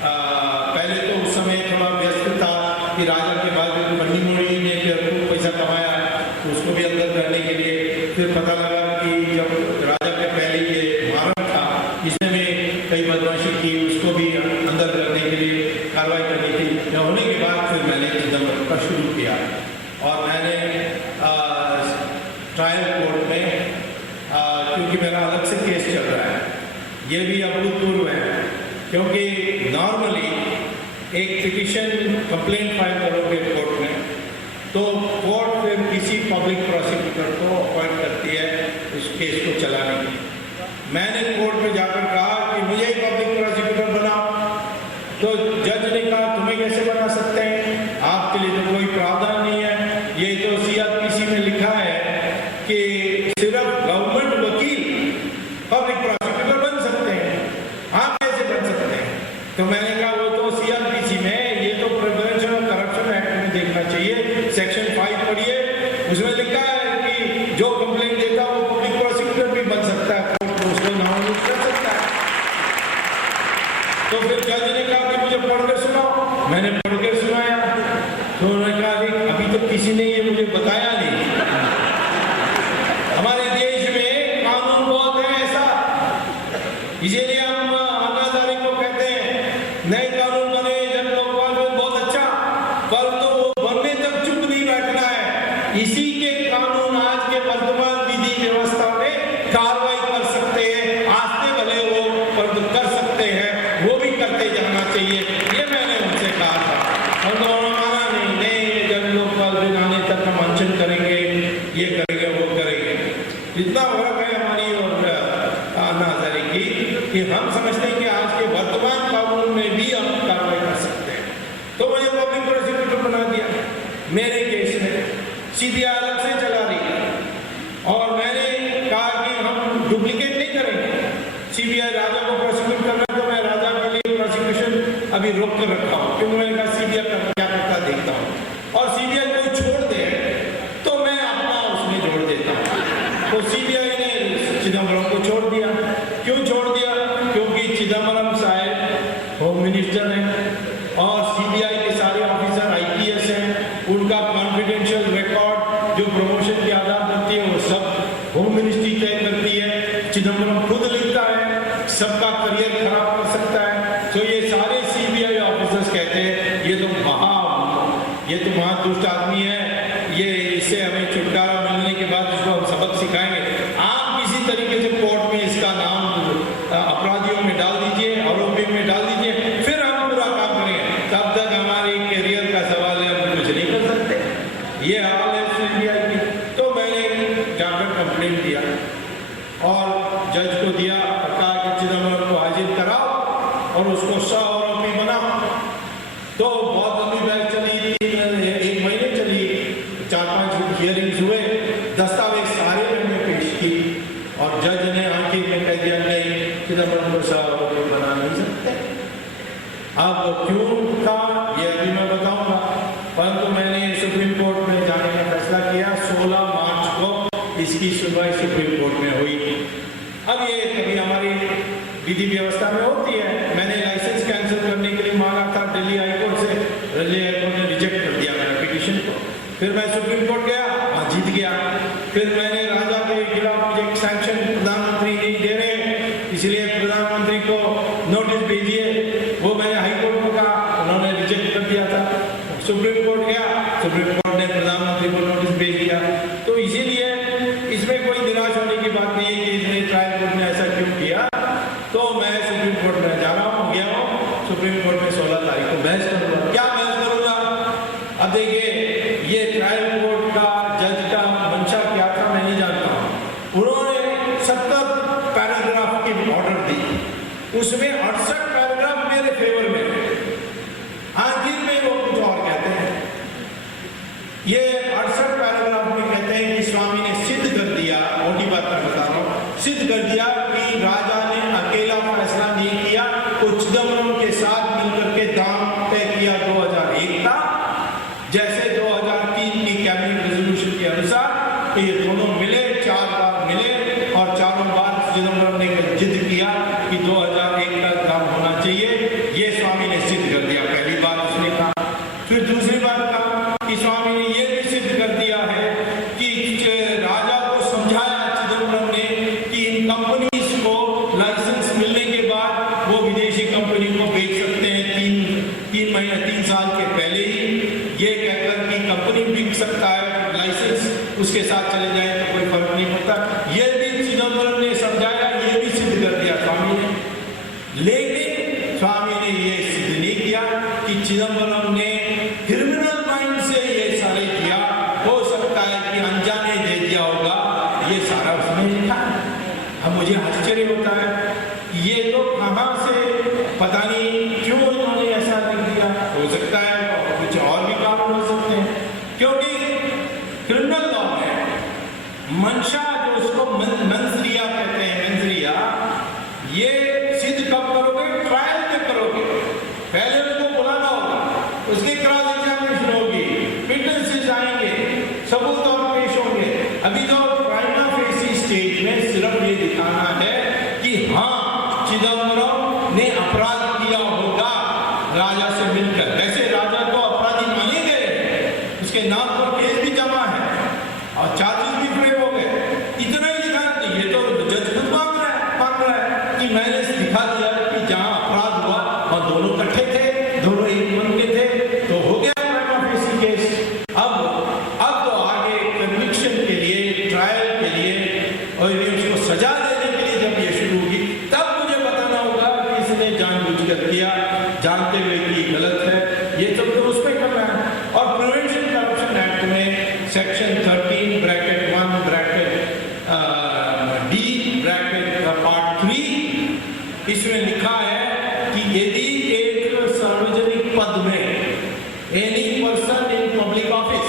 पहले तो उस समय थोड़ा व्यस्त था कि राजा के बाद बंडी मुड़ी ने खूब पैसा कमाया तो उसको भी अंदर करने के लिए फिर पता लगा कि जब राजा के पहले ये महाराज था इसने कई बदमाशी की, उसको भी अंदर करने के लिए कार्रवाई करनी थी। होने के बाद फिर मैंने चिदम्बरम का शुरू किया और मैंने ट्रायल कोर्ट में क्योंकि मेरा अलग से केस चल रहा है, ये भी अभूतपूर्व है, क्योंकि नॉर्मली एक पिटिशन कंप्लेंट फाइल करोगे कोर्ट में तो कोर्ट फिर किसी पब्लिक प्रोसिक्यूटर को अपॉइंट करती है उस केस को चलाने के लिए। मैंने कोर्ट में जाकर कहा कि मुझे ही पब्लिक प्रोसिक्यूटर बनाओ, तो जज ने कहा तुम्हें कैसे बना सकते हैं, आपके लिए तो कोई प्रावधान नहीं है, ये तो CRPC में लिखा है कि सिर्फ गवर्नमेंट वकील पब्लिक प्रोसिक्यूटर बन सकते हैं, आप कैसे बन सकते हैं। तो मैंने कहा वो तो CRPC में, ये तो प्रिवेंशन ऑफ करप्शन एक्ट में देखना चाहिए, सेक्शन 5 पढ़िए, उसमें लिखा है कि जो कंप्लेंट देता है वो पब्लिक प्रोसिक्यूटर भी बन सकता है, कोर्ट उसको नॉमिनेट कर सकता है। तो फिर जज ने कहा कि मुझे पढ़कर सुनाओ, मैंने पढ़कर सुनाया तो उन्होंने कहा कि अभी तो किसी ने ये मुझे बताया नहीं। हमारे देश में कानून बहुत है ऐसा, इसीलिए हम अन्नाधारी को कहते हैं नए कानून बने जन लोकपाल में बहुत अच्छा, पर तो वो बनने तक चुप नहीं बैठना है। इसी के कानून आज के वर्तमान विधि व्यवस्था में कार्रवाई कर सकते हैं, आस्ते भले वो पर कर सकते हैं, वो भी करते जाना चाहिए। ये मैंने उनसे कहा था, उन्होंने माना नहीं जन लोकपाल दिन आने तक हम अनशन करेंगे, ये करेंगे वो करेंगे। इतना फर्क है हमारी और अन्ना हजारे की कि हम समझते हैं कि आज के वर्तमान कानून में भी हम कार्रवाई कर सकते हैं। तो मुझे पब्लिक प्रोसिक्यूटर बना दिया। मेरे केस में CBI अलग से चला रही है और मैंने कहा कि हम डुप्लीकेट नहीं करेंगे, CBI राजा को प्रोसिक्यूट करना तो मैं राजा के लिए प्रोसिक्यूशन अभी रोक कर रखा हूँ, क्योंकि मैंने कहा CBI का क्या करता देखता हूँ, और CBI को छोड़ दे तो मैं अपना उसमें जोड़ देता हूँ। तो CBI ने चिदम्बरम को छोड़ दिया। क्यों छोड़ दिया? क्योंकि चिदम्बरम साहब होम मिनिस्टर हैं और CBI के सारे ऑफिसर IPS हैं, उनका कॉन्फिडेंशियल रिकॉर्ड जो प्रमोशन के आधार बनती है वो सब होम मिनिस्ट्री तय करती है। चिदम्बरम खुद लिखता है, सबका करियर खराब कर सकता है। तो ये सारे CBI ऑफिसर्स कहते हैं ये तो महादुष्ट आदमी है, ये इससे हमें छुटकारा मिलने के बाद इसको हम सबक सिखाएंगे। आप किसी तरीके से कोर्ट में इसका नाम अपराधियों में डाल दीजिए, आरोपियों में डाल दीजिए, फिर हम पूरा काम करेंगे। तब तक हमारे करियर का सवाल है, हम कुछ नहीं कर सकते। ये हाल है CBI की। तो मैंने जाकर कंप्लेंट दिया और जज को दिया, कहा कि चिदम्बरम को हाजिर कराओ और उसको सह-आरोपी बनाओ। तो बहुत लंबी बहस चली, 1 महीने चली, 4-5 हियरिंग्स हुए, दस्तावेज सारे मैंने पेश की और जज ने चिदम्बरम को सभापति बना नहीं सकते। अब क्यों था ये अभी मैं बताऊंगा, परंतु मैंने सुप्रीम कोर्ट में जाने का फैसला किया। 16 मार्च को इसकी सुनवाई सुप्रीम कोर्ट में हुई। अब ये कभी हमारी विधि व्यवस्था में होती है। मैंने लाइसेंस कैंसिल करने के लिए मांगा था दिल्ली हाईकोर्ट से, दिल्ली हाईकोर्ट ने रिजेक्ट कर दिया मेरा पिटीशन को। फिर मैं सुप्रीम कोर्ट गया, वहाँ जीत गया। फिर मैंने राजा के खिलाफ मुझे सैंक्शन प्रधानमंत्री नहीं दे रहे, इसलिए प्रधानमंत्री को नोटिस भेजिए, वो मैंने हाईकोर्ट को कहा, उन्होंने रिजेक्ट कर दिया था। सुप्रीम कोर्ट गया, सुप्रीम कोर्ट ने प्रधानमंत्री को नोटिस भेज दिया। तो इसीलिए इसमें कोई निराश होने की बात नहीं है कि इसने ट्रायल कोर्ट ने ऐसा क्यों किया। तो मैं सुप्रीम कोर्ट में जा रहा हूँ, गया हूँ सुप्रीम कोर्ट में 16 तारीख को बहस करूँगा। क्या बहस करूँगा? अब देखिए, ये ट्रायल कोर्ट का जज का मंशा क्या था मैं नहीं जानता हूँ। उन्होंने 70 पैराग्राफ की ऑर्डर दी, उसमें 68 पैराग्राफ मेरे फेवर में, आखिर में वो कुछ और कहते हैं। ये 68 पैराग्राफ में कहते हैं कि स्वामी ने सिद्ध कर दिया, मोटी बात मैं बता रहा हूँ, सिद्ध कर दिया कि राजा ने अकेला फैसला नहीं किया, तो चिदम्बरम के साथ मिलकर के दाम तय किया 2001 का, जैसे 2003 की कैबिनेट रेजोल्यूशन के अनुसार ये दोनों मिले, 4 बार मिले और चारों बार चिदम्बरम ने जिद किया कि 2001 का दाम होना चाहिए। ये स्वामी ने सिद्ध कर दिया, पहली बात उसने कहा। फिर दूसरी बात कहा कि स्वामी ने ये भी सिद्ध कर दिया है कि राजा को समझाया चिदम्बरम ने कि इन कंपनीज को लाइसेंस मिलने के बाद वो विदेशी कंपनी को बेच सकते हैं 3 साल के पहले ही, ये कहकर कि कंपनी बिक सकता है, लाइसेंस उसके साथ चले जाए तो कोई फर्क नहीं पड़ता। ये भी चिदम्बरम ने समझाया, ये भी सिद्ध कर दिया स्वामी ने। लेकिन स्वामी ने ये सिद्ध नहीं किया कि चिदम्बरम ने क्रिमिनल माइंड से ये सारे किया, हो सकता है कि अनजाने दे दिया होगा, ये सारा उसने लिखा। अब मुझे आश्चर्य होता है, ये तो कहाँ से, पता नहीं क्यों इन्होंने ऐसा लिख दिया। हो सकता है कुछ और भी कारण हो सकते हैं, क्योंकि क्रिमिनल लॉ में मंशा, जो उसको मंजरिया कहते हैं, मंजरिया, ये सिद्ध कब करोगे? ट्रायल में करोगे। पहले उनको बुलाना होगा, उसकी क्रॉस एग्जामिनेशन होगी, विटनेसेस आएंगे, सबूत और पेश होंगे। अभी तो प्राइमा फेसी स्टेज में सिर्फ ये दिखाना है कि हाँ चिदम्बरम ने अपराध किया होगा राजा से मिलकर। वैसे राजा को अपराधी माने गए, उसके नाम पर केस भी जमा है और चार्जेस भी फ्रेम हो गए। इतना ही दिखा, ये तो जज खुद मांग रहा है कि मैंने दिखा दिया कि जहां अपराध हुआ और दोनों इकट्ठे थे, दोनों एक मन के थे, तो हो गया प्राइमा फेसी केस। अब तो आगे कन्विक्शन के लिए, ट्रायल के लिए और उसको सजा देने के लिए जब ये शुरू होगी, तब मुझे बताना होगा कि इसने जानबूझकर किया, जानते हुए कि गलत है। ये सब तो उस पर करना है। और प्रिवेंशन करप्शन एक्ट में सेक्शन 13(1) डी पार्ट 3, इसमें लिखा है कि यदि एक सार्वजनिक पद में, any person in public office,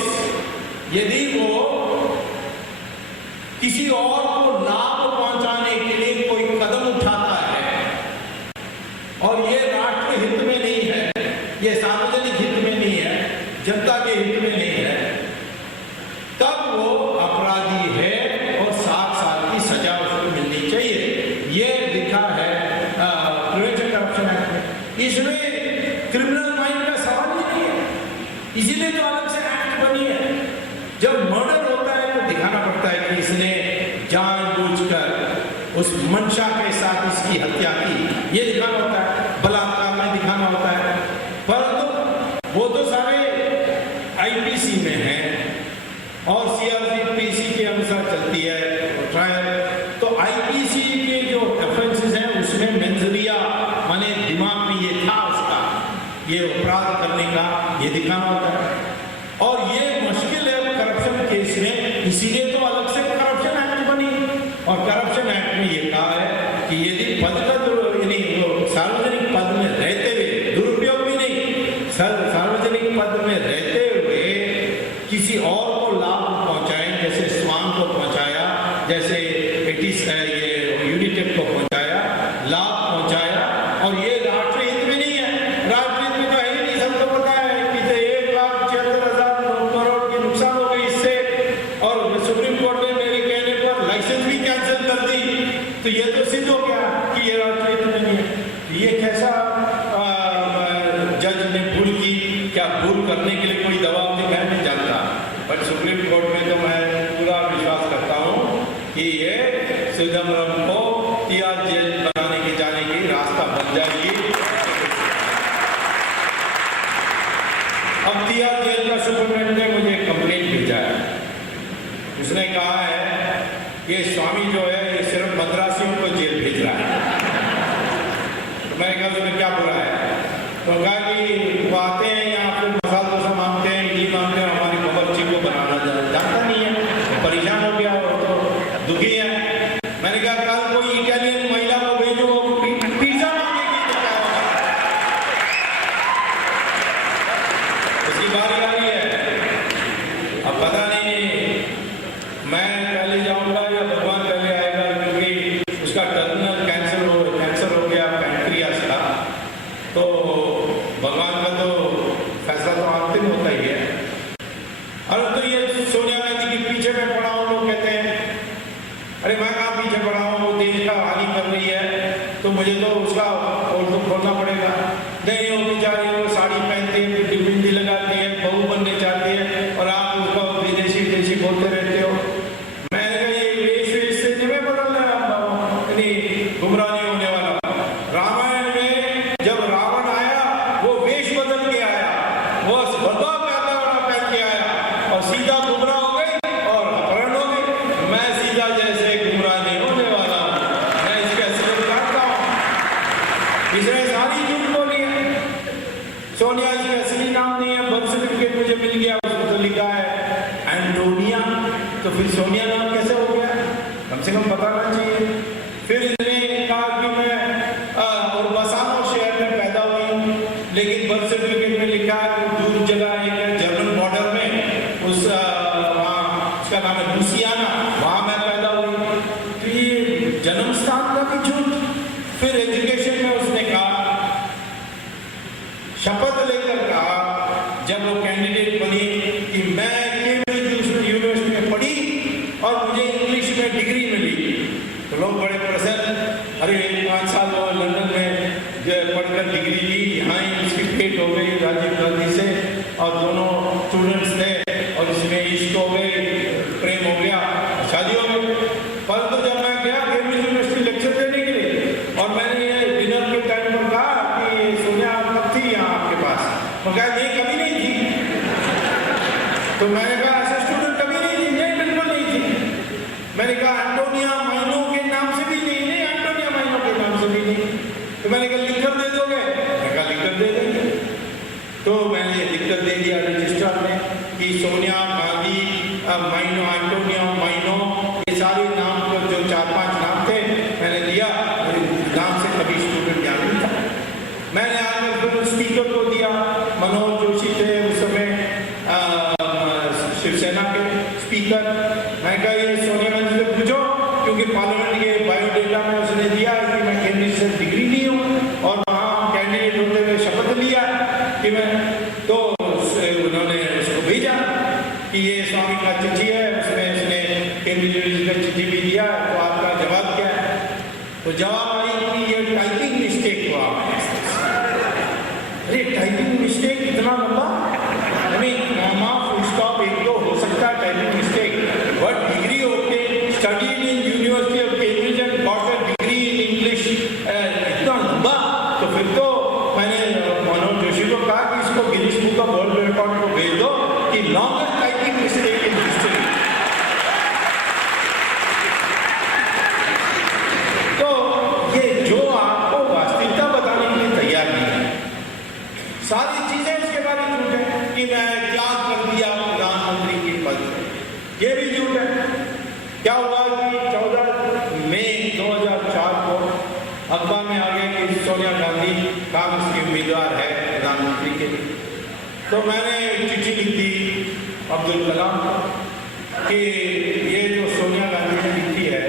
यदि वो किसी और को लाभ पहुंचाने के लिए कोई कदम उठाता है और ये राष्ट्र हित में नहीं है, ये सार्वजनिक हित में नहीं है, जनता के हित में नहीं है, तब वो अपराधी है और 7 साल की सजा उसको मिलनी चाहिए। ये लिखा है प्रिवेंशन करप्शन एक्ट में। इसमें क्रिमिनल माइंड का सवाल ही नहीं है, इसीलिए तो अलग से एक्ट बनी है। जब मर्डर होता है तो दिखाना पड़ता है कि इसने जानबूझकर उस मंशा के साथ इसकी हत्या की, ये दिखाना होता है, बलात्कार में दिखाना होता है। परंतु वो तो सारे आईपीसी में है और सीआरपीसी के अनुसार चलती है ट्रायल। तो आईपीसी के जो ऑफेंसेस हैं उसमें मेंजरिया माने दिमाग में ये था उसका, ये अपराध करने का ये दिखाना होता है। और ये मुश्किल है करप्शन केस में, इसीलिए तो अलग से करप्शन एक्ट बनी। और करप्शन एक्ट में ये कहा है कि यदि पद का जो सार्वजनिक पद में ये तो सिद्ध हो गया कि ये राष्ट्रीय हित नहीं है। ये कैसा जज ने भूल की? क्या भूल करने के लिए कोई दवा होती मैं नहीं जानता, बट सुप्रीम कोर्ट में तो मैं पूरा विश्वास करता हूँ कि ये चिदम्बरम को तिहाड़ जेल बनाने की जाने की रास्ता बन जाएगी। अब तिहाड़ जेल का सुप्रीमेंट ने मुझे कंप्लेंट भेजा है। उसने कहा है ये स्वामी जो है ये सिर्फ मद्रासियों को जेल भेज रहा है। तो मैंने कहा तुम्हें क्या बुरा है? तो कहा कि वो आते हैं यहाँ पे मसाला डोसा मांगते हैं, इडली मांगते हैं, हमारी बावर्ची को बनाना जानता नहीं है, परेशान हो गया हो तो दुखी है। मैंने कहा कल कोई इटालियन महिला को भेजो पिज्जा मांगेगी तो क्या होगा? उसकी बारी आ रही है। अब पता नहीं मैं पहले जाऊंगा या भगवान पहले आएगा, क्योंकि उसका टर्मिनल कैंसर हो गया पैंक्रियास का। तो भगवान का तो फैसला तो अंतिम होता ही है। और तो ये सोनिया गांधी के पीछे मैं पड़ा हूँ, लोग कहते हैं अरे मैं कहाँ पीछे पड़ा हूँ, वो देश का हानि कर रही है तो मुझे तो उसका पोल तो खोलना पड़ेगा। नहीं वो बेचारी वो साड़ी पहनती है, बिंदी लगाती है, बहू बनने चाहती है और आप उसको विदेशी विदेशी बोलते रहते हो। मैंने कहा ये वेश से जिम्मे बदल रहा है, गुमराह नहीं होने वाला। रामायण में जब रावण आया वो वेश बदल के आया, वो भगवा पहन के आया और सीधा गुमराह हो गई और अपहरण हो गई। मैं सीधा जैसे गुमराह नहीं होने वाला, मैं इसके असर काटता हूँ। इसने सारी झूठ बोली है। सोनिया जी का असली नाम नहीं है, बर्थ सर्टिफिकेट मुझे मिल गया, उसमें तो लिखा है एंटोनिया। तो फिर सोनिया नाम कैसे हो गया? कम से कम बताना चाहिए। फिर इसने कहा कि मैं और बसानो शहर में पैदा हुई, लेकिन बर्थ सर्टिफिकेट में लिखा है दूर जगह है जर्मन बॉर्डर में, वहाँ उसका नाम है लुसियाना, वहाँ मैं पैदा हुई। तो ये जन्म स्थान का भी झूठ। फिर एजुकेशन में उसने कहा, शपथ लेकर कहा जब वो कैंडिडेट बनी कि मैं केम्ब्रिज यूनिवर्सिटी में पढ़ी और मुझे इंग्लिश में डिग्री मिली। तो लोग बड़े प्रसन्न, अरे 5 साल वो लंदन में पढ़कर डिग्री ली, यहाँ ही उसकी भेंट हो गई राजीव गांधी से और दोनों स्टूडेंट्स थे और इसमें इश्क हो गए, प्रेम हो गया, शादी हो गई। पर तो जब मैं गया केम्ब्रिज यूनिवर्सिटी लेक्चर देने के लिए और मैंने डिनर के टाइम पर कहा कि सोनिया कब थी यहाँ आपके पास? तो कहा नहीं कभी नहीं थी। तो मैंने कहा ऐसे स्टूडेंट कभी नहीं थी? नहीं बिल्कुल नहीं थी। मैंने कहा एंटोनिया माइनो के नाम से भी नहीं? नहीं एंटोनिया माइनो के नाम से भी नहीं। तो मैंने कहा लिख कर दे दोगे? मैंने कहा लिख कर दे देंगे। तो मैंने लिख कर दे दिया रजिस्ट्रार में कि सोनिया गांधी माइनो, एंटोनिया माइनो, ये सारे नाम को जो 4-5 नाम थे मैंने दिया। नाम से कभी स्टूडेंट याद नहीं था। मैंने आकर फिर स्पीकर को दिया, मनोहर जोशी थे उस समय शिवसेना के स्पीकर। मैं कहा ये सोनिया गांधी से पूछो, क्योंकि पार्लियामेंट के बायोडेटा में उसने दिया कि मैं केंद्रीय से डिग्री ली हूँ और वहाँ कैंडिडेट होते हुए शपथ लिया कि मैं, तो उन्होंने उसको भेजा कि ये स्वामी का चिट्ठी है, उसमें उसने केंद्रीय यूनिवर्सिटी का चिट्ठी भी दिया, तो आपका जवाब क्या है? तो जवाब आई कि ये टाइपिंग मिस्टेक हुआ। अरे टाइपिंग मिस्टेक इतना लंबा? कॉमा फुल स्टॉप एक तो हो सकता है टाइपिंग मिस्टेक, बट डिग्री होके studied in university of Cambridge and got a degree in English, इतना लंबा? तो फिर तो मैंने मनोहर जोशी को कहा कि इसको Guinness book of world record को भेज दो कि longest typing mistake in history. तो ये जो आपको वास्तविकता बताने के लिए तैयार नहीं है, सारी चीजें इसके बारे में झूठ है कि मैं त्याग कर दिया प्रधानमंत्री के पद से, ये भी झूठ है। क्या हुआ कि 14 मई 2004 को अखबार में आ गया कि सोनिया गांधी कांग्रेस की उम्मीदवार है प्रधानमंत्री के लिए। तो मैंने चिट्ठी लिख दी अब्दुल कलाम को कि ये जो सोनिया गांधी ने लिखी है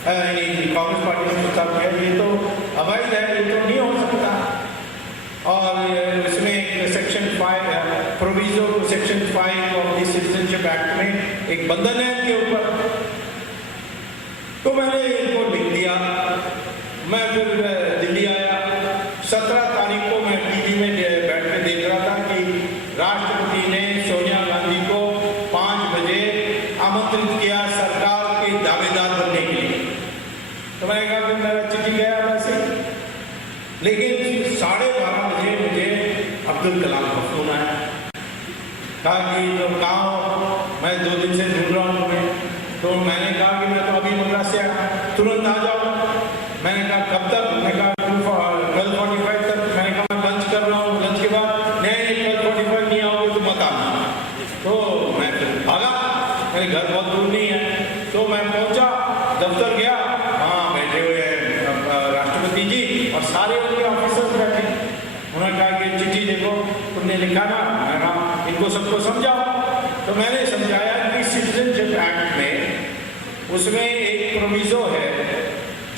कांग्रेस पार्टी ने प्रस्ताव किया, ये तो अवैध है, ये तो नहीं हो सकता। और इसमें section 5 proviso section 5 of the citizenship act में एक बंधन है इनके ऊपर। तो मैंने इनको लिख दिया तो मैंने कहा कि मेरा चिट्ठी गया वैसे, लेकिन 12:30 बजे मुझे अब्दुल कलाम का फोन आया, कहा कि तो कहाँ हो, मैं 2 दिन से ढूंढ रहा हूँ तुम्हें। तो मैंने कहा कि मैं तो अभी मद्रास से आया, तुरंत आ जाओ। मैंने कहा कब तक, मैंने कहा 12:45 तक। मैंने कहा मैं लंच कर रहा हूँ, लंच के बाद नहीं 12:45 नहीं आओगे तो मत आना। तो मैं फिर भागा, मेरे घर बहुत दूर नहीं है। तो मैं पहुंचा, दफ्तर गया, हाँ बैठे हुए हैं राष्ट्रपति जी और सारे उनके ऑफिसर्स बैठे। उन्होंने कहा कि चिट्ठी देखो तुमने लिखा ना, मैं कहा इनको सबको समझाओ। तो मैंने समझाया कि सिटीजनशिप एक्ट में उसमें एक प्रोविजो है,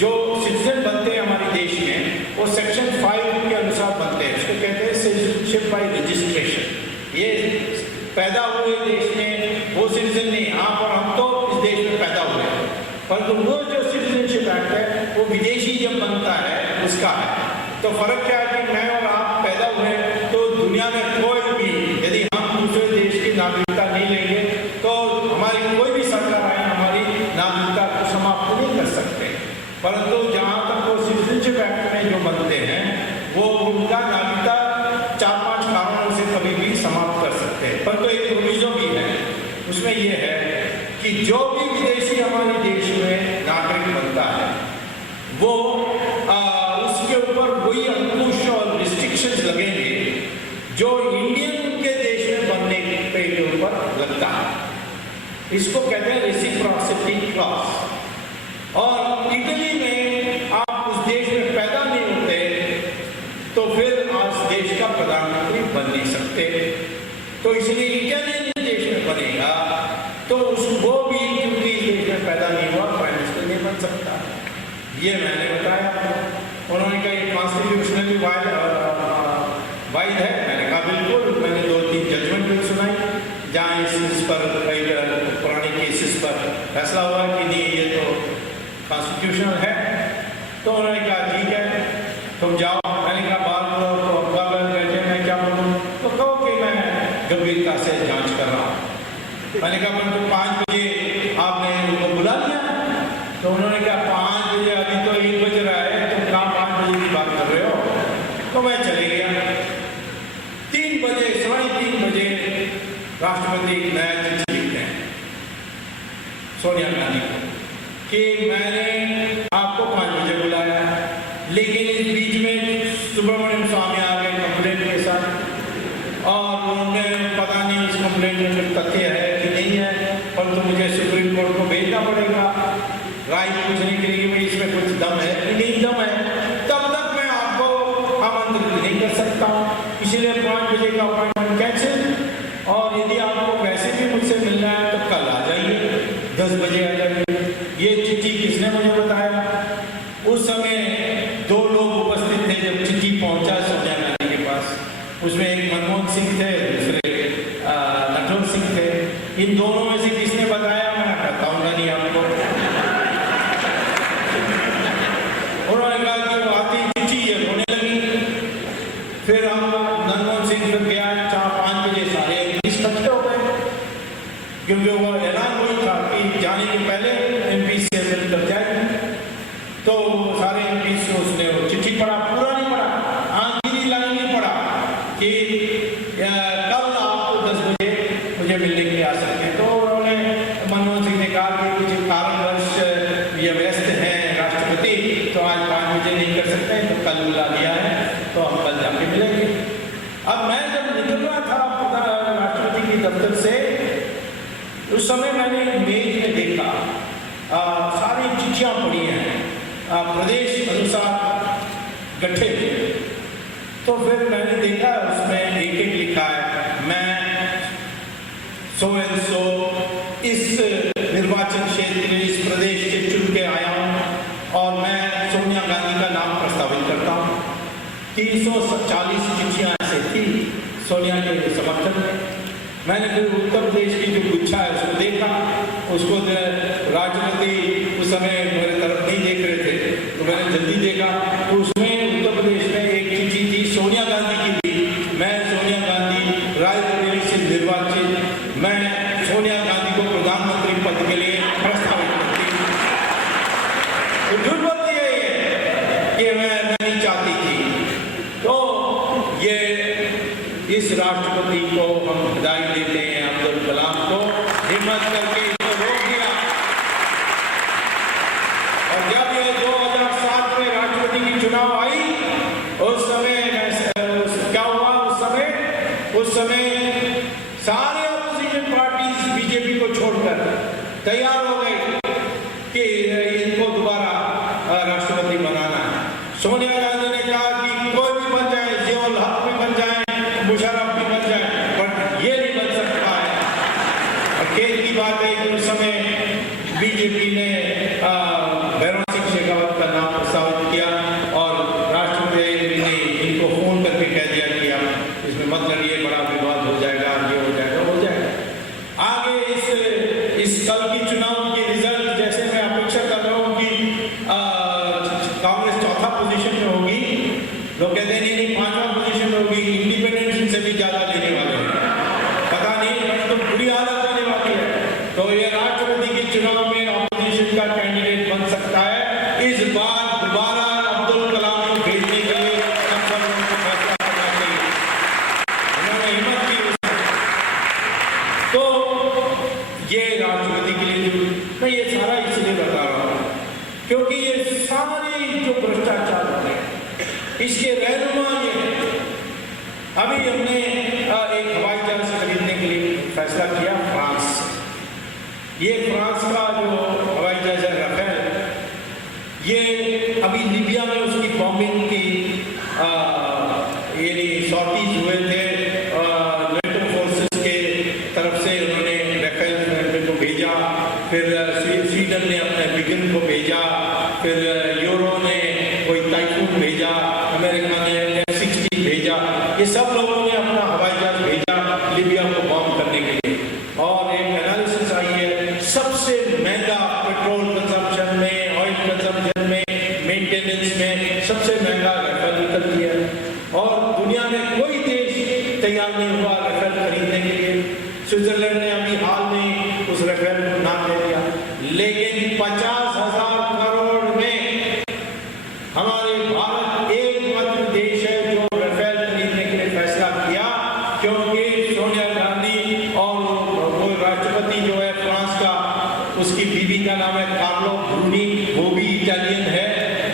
जो सिटीजन बनते हैं हमारे देश में वो सेक्शन 5 के अनुसार बनते हैं। उसको कहते हैं सिटीजनशिप बाय रजिस्ट्रेशन। ये पैदा हुए देश में वो सिटीजन नहीं, हाँ पर हम तो इस देश में पैदा हुए हैं, परंतु वो जो सिटीजनशिप एक्ट है वो विदेशी जब बनता है उसका है। तो फर्क क्या है कि मैं और आप पैदा हुए तो दुनिया में कोई भी यदि हम दूसरे देश की नागरिकता नहीं लेंगे तो हमारी कोई भी सरकार आए हमारी नागरिकता को समाप्त नहीं कर सकते। परंतु जहाँ तक वो सिटीजनशिप एक्ट में जो बनते हैं वो उनका नागरिकता 4-5 कारणों से कभी भी समाप्त कर सकते हैं। परंतु एक प्रोविजो भी है, उसमें ये है कि जो भी विदेशी हमारे देश में नागरिक बनता है वो उसके ऊपर वही अंकुश और रिस्ट्रिक्शंस लगेंगे जो इंडियन के देश में बनने के ऊपर लगता है। इसको कहते हैं रेसिप्रोसिटी क्लॉज। और इटली में आप उस देश में पैदा नहीं होते तो फिर आप देश का प्रधानमंत्री बन नहीं सकते। तो इसलिए इटालियन देश में बनेगा तो वो भी क्योंकि इस देश में पैदा नहीं हुआ प्राइम मिनिस्टर नहीं बन सकता। ये मैंने बताया। उन्होंने कहा ये कॉन्स्टिट्यूशनली वाइड है। मैंने कहा बिल्कुल। मैंने 2-3 जजमेंट भी सुनाई जहाँ इस पर कई पुराने केसेस पर फैसला हुआ कि नहीं ये तो कॉन्स्टिट्यूशनल है। तो उन्होंने कहा ठीक है तुम जाओ। मैंने कहा बात तो अखबार में बैठे मैं क्या बोलूँ, तो कहो कि मैं गंभीरता से जांच कर रहा हूँ। मैंने कहा परंतु 5 बजे आपने उनको बुला लिया। तो उन्होंने कहा 5 बजे, अभी तो 1 बज रहा है, तुम कहाँ 5 बजे की बात कर रहे हो। तो मैं चले गया। 3 बजे 3:30 बजे राष्ट्रपति एक नया चिट्ठी लिखते हैं सोनिया गांधी को कि मैंने आपको 5 बजे बुलाया, लेकिन इस बीच में सुब्रमण्यम स्वामी आ गए कंप्लेंट के साथ और उन्होंने पता नहीं उस कंप्लेंट में कुछ तथ्य है कि नहीं है, परंतु तो मुझे सुप्रीम कोर्ट को भेजना पड़ेगा राय पूछने के लिए भी इसमें कुछ दम है कि नहीं दम है, तब तक मैं आपको आमंत्रित नहीं कर सकता हूँ। इसीलिए 5 बजे का अपॉइंटमेंट कैंसिल। और यदि आपको वैसे भी मुझसे मिलना है तो कल आ जाइए, 10 बजे आ जाइए। ये चिट्ठी किसने मुझे बताया? उस समय 2 लोग उपस्थित थे जब चिट्ठी पहुंचा सोनिया गांधी के पास। उसमें एक मनमोहन सिंह थे, दूसरे नटवर सिंह थे। इन दोनों में से किसने बताया मैं बताऊंगा नहीं आपको। उन्होंने कहा कि वो आती चिट्ठी ये होने लगी। फिर हम मनमोहन सिंह फिर गया 4-5 बजे सारे इकट्ठे हो गए, क्योंकि वो ऐलान हुई था कि जाने के पहले MP से मिलकर जाएंगे। तो सारे MP से उसने वो चिट्ठी पढ़ा, पूरा नहीं पढ़ा, आखिरी लाइन नहीं पढ़ा कि कल आप 10 बजे मुझे मिलने के लिए आ सकते हैं। तो उन्होंने मनमोहन सिंह ने कहा कि कुछ कारणवश ये व्यस्त हैं राष्ट्रपति, तो आज 5 बजे नहीं कर सकते हैं, तो कल बुला लिया है, तो हम कल जाके मिलेंगे। अब मैं जब निकल रहा था राष्ट्रपति के दफ्तर से, उस समय मैंने मेज में देखा सारी चिट्ठियाँ पड़ी हैं प्रदेश अनुसार गठे। तो फिर मैंने देखा उसमें एक लिखा है मैं सो एंड सो इस निर्वाचन क्षेत्र इस प्रदेश से चुन के आया हूँ और मैं सोनिया गांधी का नाम प्रस्तावित करता हूँ। 340 चिट्ठियाँ ऐसे थी सोनिया के समर्थन में। मैंने फिर उत्तर प्रदेश की जो गुच्छा है उसको देखा, उसको राष्ट्रपति उस समय मेरे तरफ नहीं देख रहे थे तो मैंने जल्दी देखा, तो उसमें उत्तर प्रदेश में एक चिट्ठी थी सोनिया गांधी की भी। मैं सोनिया गांधी रायबरेली से निर्वाचित, मैं सोनिया गांधी को प्रधानमंत्री पद के लिए प्रस्तावित करती हूँ। वो झूठ बोलती है कि मैं नहीं चाहती थी। तो ये इस राष्ट्रपति को हम बधाई देते हैं, अब्दुल कलाम को, हिम्मत करके इसको रोक दिया। और जब ये 2007 में राष्ट्रपति की चुनाव आई, उस समय क्या हुआ? उस समय सारे अपोजिशन पार्टीज बीजेपी को छोड़कर तैयार हो गए कि इनको दोबारा राष्ट्रपति बनाना है। सोनिया गांधी ने कहा कि कोई भी बन जाए, जियाउल हक भी बन जाए, मुशर्रफ भी बन जाए, पर ये नहीं बन सकता है। और खेल की बात है कि उस समय बीजेपी ने भैरव सिंह शेखावत का नाम प्रस्तावित किया और राष्ट्रपति ने इनको फोन करके कह दिया कि आप इसमें मत लड़िए, बड़ा विवाद हो जाएगा, ये हो जाएगा, हो जाएगा। आगे इस कल की चुनाव की रिजल्ट जैसे मैं अपेक्षा कर रहा हूँ कि कांग्रेस चौथा पोजीशन में होगी, लोग कहते हैं नहीं 5वां पोजीशन में होगी, इंडिपेंडेंस से भी ज्यादा लेने वाले हैं, पता नहीं, तो बुरी हालत होने वाली है। तो ये राष्ट्रपति के चुनाव में ऑपोजिशन का कैंडिडेट बन सकता है। इस बार दोबारा अब्दुल कलाम को भेजने के लिए फैसला करना चाहिए, उन्होंने हिम्मत की। तो ये राष्ट्रपति के लिए मैं ये सारा इसलिए बता रहा हूँ क्योंकि ये सारे जो भ्रष्टाचार होते हैं इसके रहनुमा ये है। अभी हमने एक हवाई जहाज खरीदने के लिए फैसला किया फ्रांस से। ये फ्रांस का जो हवाई जहाज है राफेल, ये अभी लीबिया में उसकी बॉम्बिंग की ये सॉर्टीज हुए थे, नेटो फोर्सेस के तरफ से उन्होंने राफेल को भेजा, फिर स्वीडन ने अपने विगन को भेजा, फिर यूरो ने कोई टाइफून भेजा, अमेरिका ने F-16 भेजा, ये सब लोगों ने अपना हवाई जहाज भेजा लीबिया को बॉम्ब करने के लिए। और एक एनालिसिस आई है, सबसे महंगा पेट्रोल कंजम्पशन में, ऑयल कंजम्पशन में, मेंटेनेंस में सबसे महंगा राफेल निकलती है। और दुनिया में कोई देश तैयार नहीं हुआ राफेल खरीदने के लिए। स्विट्जरलैंड ने अभी हाल में उस राफेल को नाम दे दिया, लेकिन 50,000 करोड़ में हमारे भारत एकमात्र देश है जो राफेल खरीदने के लिए फैसला किया, क्योंकि सोनिया गांधी और वो राष्ट्रपति जो है फ्रांस का, उसकी बीवी का नाम है कार्लो ब्रूनी, वो भी इटालियन है,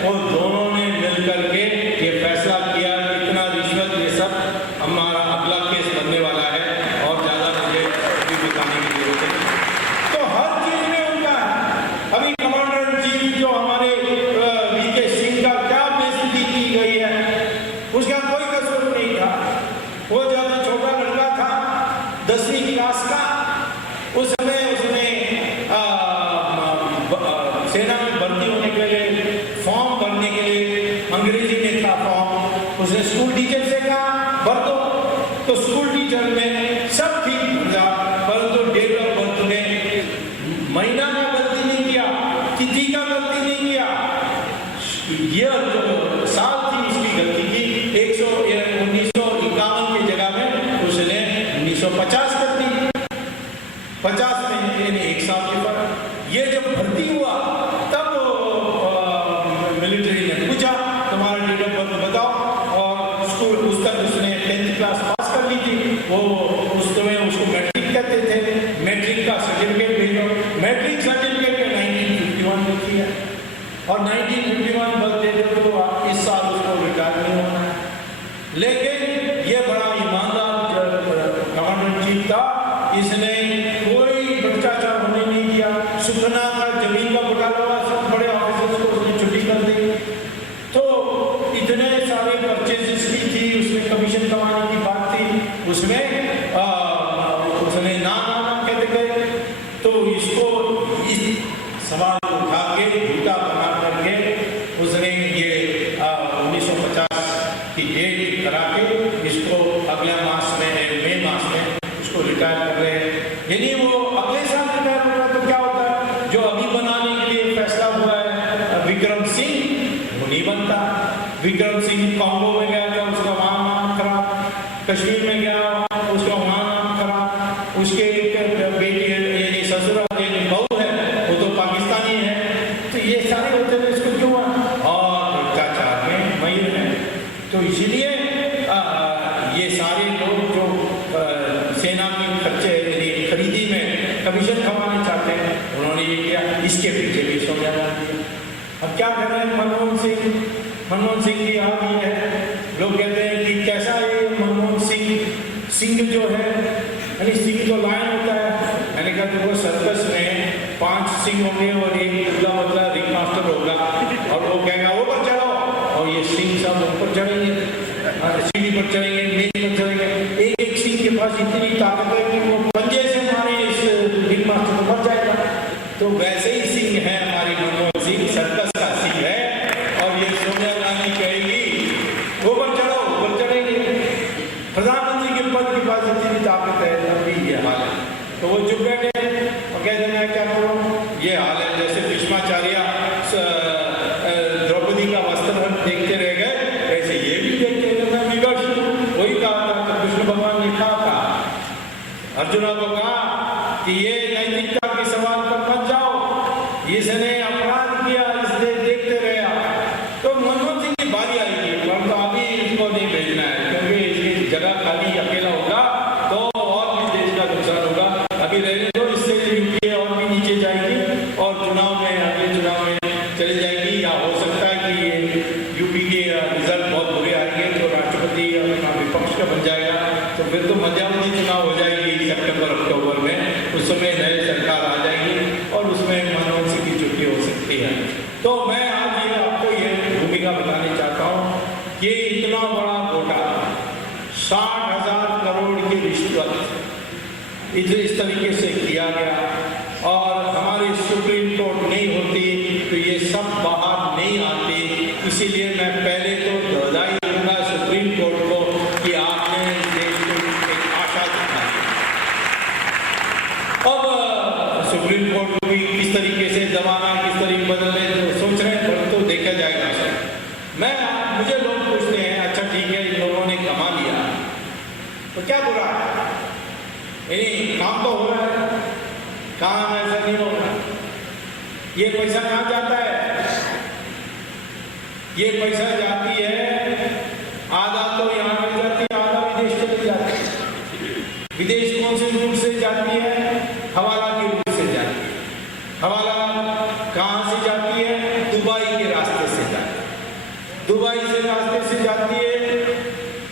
और दोनों ने मिलकर के ये फैसला किया। इतना रिश्वत ये सब हमारा अगला केस बनने वाला है और ज्यादा मुझे भी बताने की जरूरत है। तो हर चीज में उनका है। अभी कमांडर इन चीफ जो हमारे वीके सिंह का क्या बेइज्जती की गई है, उसका कोई कसूर नहीं था। वो जब छोटा लड़का था 10वीं क्लास का, उस समय उसने सेना में भर्ती होने के लिए फॉर्म भरने के लिए, अंग्रेजी में था फॉर्म, उसने स्कूल टीचर से कहा भर दो, तो स्कूल टीचर ने सब ठीक भरा, परंतु डेट ऑफ बर्थ ने महीना का गलती नहीं किया, तिथि का गलती नहीं किया, ये जो साल थी उसकी गलती की। 1951 की जगह में उसने 1950 कर दी, 50 में एक साल के बाद। ये जब भर्ती हुआ तब मिलिट्री ने पूछा तुम्हारा डेट ऑफ बर्थ बताओ, और स्कूल उस तक उसने 10th क्लास पास कर ली थी। वो उस समय उसको मैट्रिक कहते थे, मैट्रिक का सर्टिफिकेट भेजो, मैट्रिक सर्टिफिकेट 1951 में किया, और 1951 बर्थडे तो इस साल उसको रिटायर नहीं होना है। लेकिन ये बड़ा ईमानदार कमांडर चीफ था, इसने कोई भ्रष्टाचार होने नहीं दिया। सुखना का जमीन का घोटाला हुआ, सब बड़े ऑफिसर्स को उसने छुट्टी कर दी। तो इतने सारे परचेजेस की थी, उसमें कमीशन कमाने की बात थी, उसमें उसने नाम कहते गए। तो इसको इस सवाल उठा के झूठा बना करके उसने ये 1950 की डेट करा के इसको अगले मास में, मई मास में उसको रिटायर कर रहे हैं। यानी वो अगले साल रिटायर हो रहा है। तो क्या होता है, जो अभी बनाने के लिए फैसला हुआ है विक्रम सिंह, वो नहीं बनता। विक्रम सिंह कांगो में गया था, उसका वहां नाम खराब, कश्मीर में गया उसका वहां नाम खराब, उसके बेटी ससुर बहू है वो तो पाकिस्तानी है। तो ये सारे होते हैं, इसको रहे हैं मनमोहन सिंह की हाल ये है, लोग कहते हैं कि कैसा ये मनमोहन सिंह जो है, यानी सिंह तो लायन होता है। मैंने कहा देखो सर्कस में 5 सिंह होंगे और एक दुर्गा मतलब रिंग मास्टर होगा, और वो कहेगा ऊपर चढ़ो, और ये सिंह सब ऊपर चढ़ेंगे, सीढ़ी पर चढ़ेंगे, मेज पर चढ़ेंगे। एक सिंह के पास इतनी ताकत है कि वो पंजे से मारे इस रिंग मास्टर को मर जाएगा। तो वैसे ही सिंह है हमारी मनमोहन सिंह, सर्कस का सिंह है, और ये सोनिया गांधी कहेगी ऊपर चढ़ो, ऊपर चढ़ेंगे। प्रधानमंत्री के पद के पास इतनी ताकत है, अभी ये हाल है। तो वो चुप बैठे और कहते हैं मैं क्या करूँ, ये हाल है। जैसे भीष्माचार्य द्रौपदी का वस्त्र देखते रह गए, ऐसे ये भी देखते रहे। मैं विवश वही कहा था, तो कृष्ण भगवान ने कहा था अर्जुना को कहा कि ये नैतिकता के सवाल पर मत जाओ, इसने अपराध किया, इसने देखते रहे। तो मनमोहन सिंह की बारी आएगी, परंतु अभी इसको नहीं भेजना है, क्योंकि इसकी जगह खाली अकेला होगा तो और भी देश का नुकसान होगा। अभी रहने दो, इससे यूपीए और भी नीचे जाएगी और चुनाव में अगले चुनाव में चली जाएगी, या हो सकता है कि ये यूपी के रिजल्ट बहुत बुरे आएंगे तो राष्ट्रपति अपना विपक्ष का बन जाएगा। तो फिर तो मध्यावधि चुनाव हो जाएगी सितंबर अक्टूबर में, उस समय नई सरकार आ जाएगी और उसमें मनमोहन सिंह की छुट्टी हो सकती है। तो मैं आज ये आपको ये भूमिका बताने चाहता हूँ कि इतना बड़ा घोटाला, 60,000 करोड़ की रिश्वत इस तरीके से किया गया, और हमारी सुप्रीम कोर्ट नहीं होती तो ये सब बाहर नहीं आती। इसीलिए मैं पहले तो बधाई दूंगा सुप्रीम कोर्ट को कि आपने देश को एक आशा दिखाई। अब सुप्रीम कोर्ट को भी किस तरीके से जमाना, किस तरीके बदलने तो सोच रहे हैं, तो देखा जाएगा। मुझे लोग पूछते हैं अच्छा ठीक है इन लोगों ने कमा लिया तो क्या बुरा है, काम तो हो रहा है, काम ऐसा नहीं हो रहा। ये पैसा कहाँ जाता है? ये पैसा जाती है, आधा तो यहाँ रह जाती है, आधा विदेश चली जाती है। विदेश कौन से रूट से जाती है? हवाला के रूट से जाती है। हवाला कहाँ से जाती है? दुबई के रास्ते से जाती है। दुबई से रास्ते से जाती है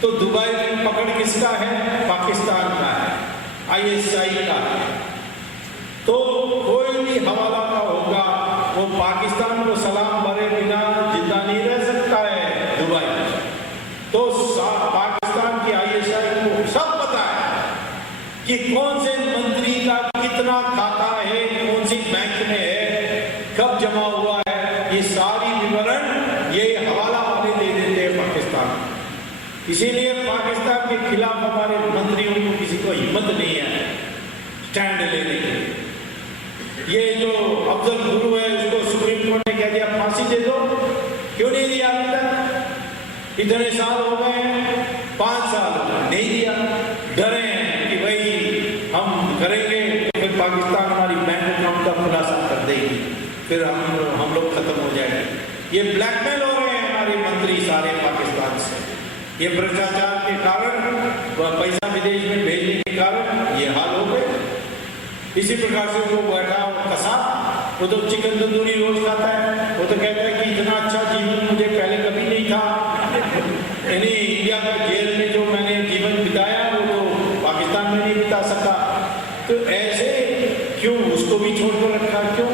तो दुबई में पकड़ किसका है? पाकिस्तान का है, ISI का है। तो कोई भी हवाला का होगा वो पाकिस्तान को सलाम भरे बिना जिंदा नहीं रह सकता है दुबई। तो पाकिस्तान की ISI को सब पता है कि कौन से मंत्री का कितना खाता है, कौन सी बैंक में है, कब जमा हुआ है, ये सारी विवरण ये हवाला वाले दे देते हैं पाकिस्तान। इसीलिए पाकिस्तान के खिलाफ हमारे मंत्रियों को किसी को हिम्मत नहीं है स्टैंड लेने की। ये जो अफजल गुरु है उसको सुप्रीम कोर्ट ने कह दिया फांसी दे दो, क्यों नहीं दिया अभी तक? इतने साल हो गए हैं, 5 साल नहीं दिया। डरे हैं कि भाई हम करेंगे तो फिर पाकिस्तान हमारी बैंक अकाउंट का खुलासा कर देगी, फिर हम लोग खत्म हो जाएंगे। ये ब्लैकमेल हो रहे हैं हमारे मंत्री सारे पाकिस्तान से। ये भ्रष्टाचार के कारण, पैसा विदेश में भेजने के कारण ये हाल हो गए। इसी प्रकार से वो बैठा कसा, वो तो चिकन तंदूरी रोज खाता है, वो तो कहता है कि इतना अच्छा जीवन मुझे पहले कभी नहीं था। यानी इंडिया का जेल में जो मैंने जीवन बिताया वो तो पाकिस्तान में नहीं बिता सका। तो ऐसे क्यों उसको भी छोड़ कर रखा, क्यों?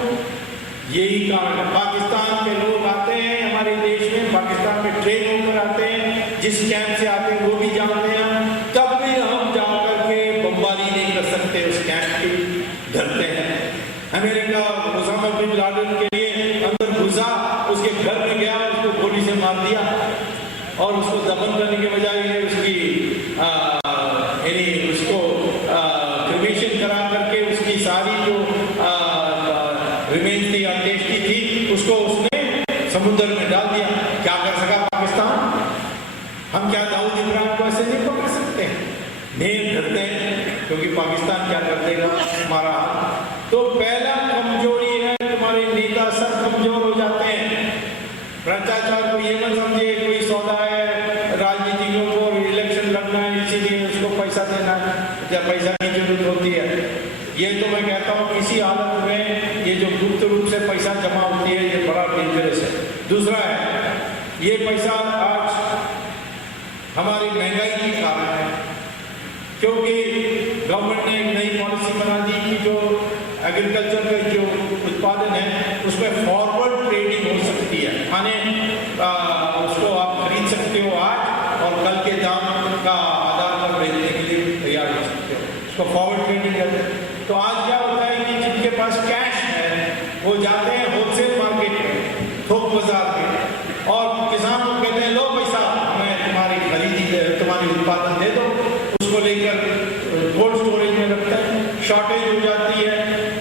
यही कारण है। पाकिस्तान के लोग आते हैं हमारे देश में, पाकिस्तान में ट्रेन होकर आते हैं, जिस कैंप से आते हैं वो भी जानते हैं, तब भी हम जाकर के बमबारी नहीं कर सकते उस कैंप की, डरते हैं। अमेरिका ओसामा बिन लादेन के लिए अंदर घुसा, उसके घर में गया, उसको गोली से मार दिया और उसको दफन करने के बजाय उसकी उसको क्रिमेशन करा करके उसकी सारी जो रिमेन्स थी, अंत्येष्टि थी, उसको उसने समुद्र में डाल दिया। क्या कर सका पाकिस्तान? हम क्या दाऊद इब्राहिम को ऐसे नहीं पकड़ सकते? नहीं डरते हैं, क्योंकि पाकिस्तान क्या कर देगा हमारा। तो पहला कमजोरी है, तुम्हारे नेता सब कमजोर हो जाते हैं। भ्रष्टाचार को ये मत समझिए कोई सौदा है, राजनीतिकों को इलेक्शन लड़ना है इसीलिए उसको पैसा देना है, जब पैसा की जरूरत होती है। ये तो मैं कहता हूँ किसी हालत में ये जो गुप्त रूप से पैसा जमा होती है ये बड़ा डेंजरस है। दूसरा है, ये पैसा आज हमारी महंगाई के कारण है, क्योंकि गवर्नमेंट ने एक नई पॉलिसी बना दी कि जो एग्रीकल्चर का जो उत्पादन है उसमें फॉरवर्ड ट्रेडिंग हो सकती है, माने उसको आप खरीद सकते हो आज और कल के दाम का आधार पर बेचने के लिए तैयार हो सकते हो, उसको फॉरवर्ड ट्रेडिंग कहते हैं। तो आज क्या होता है कि जिनके पास कैश है वो जाते हैं होलसेल मार्केट में, थोक बाजार में, और किसान को कहते हैं लो पैसा, मैं तुम्हारी खरीदी तुम्हारी उत्पादन दे दो, उसको लेकर कोल्ड स्टोरेज में रखते हैं, शॉर्टेज हो जाती है,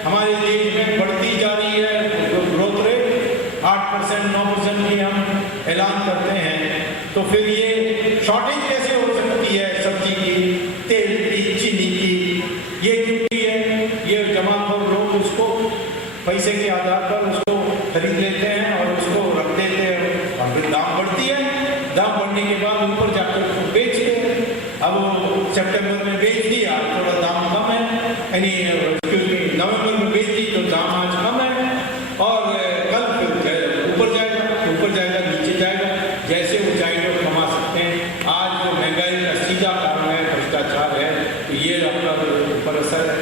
हमारे देश में बढ़ती जा रही है ग्रोथ रेट 8% 9% की हम ऐलान करते हैं, तो फिर ये शॉर्टेज कैसे हो सकती है सब्जी की, तेल की, चीनी की, ये क्योंकि है ये जमाखोर लोग उसको पैसे के आधार पर उसको खरीद लेते हैं और उसको रख देते हैं और फिर दाम बढ़ती है, दाम बढ़ने के बाद ऊपर जाकर उसको बेचते हैं। अब सितंबर में बेच दिया थोड़ा दाम कम है, यानी नवंबर में बेच दी तो दाम आज कम है, और कल फिर ऊपर जाएगा नीचे जाएगा, जैसे ऊंचाई को कमा सकते हैं। आज जो महंगाई का सीधा कारण है भ्रष्टाचार है, तो ये अपना ऊपर असर है।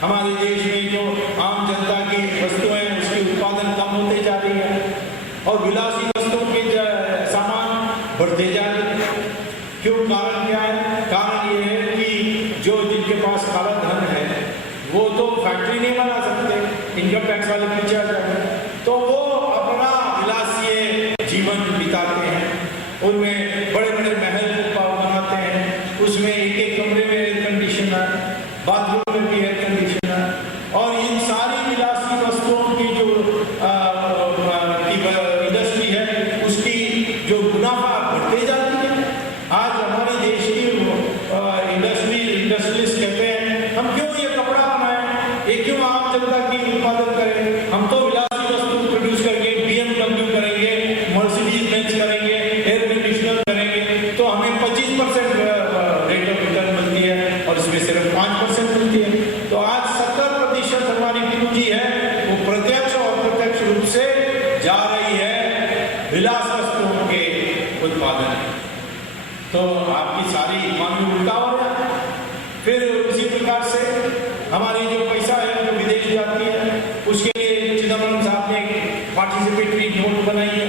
हमारे देश में जो आम जनता की वस्तुएं हैं उसकी उत्पादन कम होते जा रही है और विलासी वस्तुओं के सामान बढ़ते जा रहे हैं। क्यों? कारण क्या है? कारण ये है कि जो जिनके पास काला धन है वो तो फैक्ट्री नहीं बना सकते, इनकम टैक्स वाले पीछे आ जाते हैं, तो वो अपना विलासीय जीवन बिताते हैं, उनमें बड़े बड़े महल बनाते हैं, उसमें एक एक कमरे में एयर कंडीशनर, बाथरूम में भी एयर कंडीशनर, और इन सारी विलासी वस्तुओं की जो इंडस्ट्री है उसकी जो मुनाफा बढ़ते जाती है। आज हमारे देश की इंडस्ट्रियलिस्ट कहते हैं हम क्यों ये कपड़ा बनाएं, ये क्यों आम जनता की उत्पादन करें, हम तो विलासी वस्तु प्रोड्यूस करेंगे, BMW करेंगे, मर्सिडीज बेंज करेंगे, एयर कंडीशनर करेंगे, तो हमें 25% रेट ऑफ रिटर्न मिलती है और इसमें सिर्फ 5% मिलती है। तो आज 70% हमारी पूंजी है वो प्रत्यक्ष और अप्रत्यक्ष रूप से जा रही है विलास वस्तुओं के उत्पादन। तो आपकी सारी इकोनॉमी उल्टा हो रहा है। फिर उसी प्रकार से हमारी जो पैसा है जो विदेश जाती है उसके लिए चिदम्बरम साहब ने पार्टिसिपेटरी नोट बनाई है।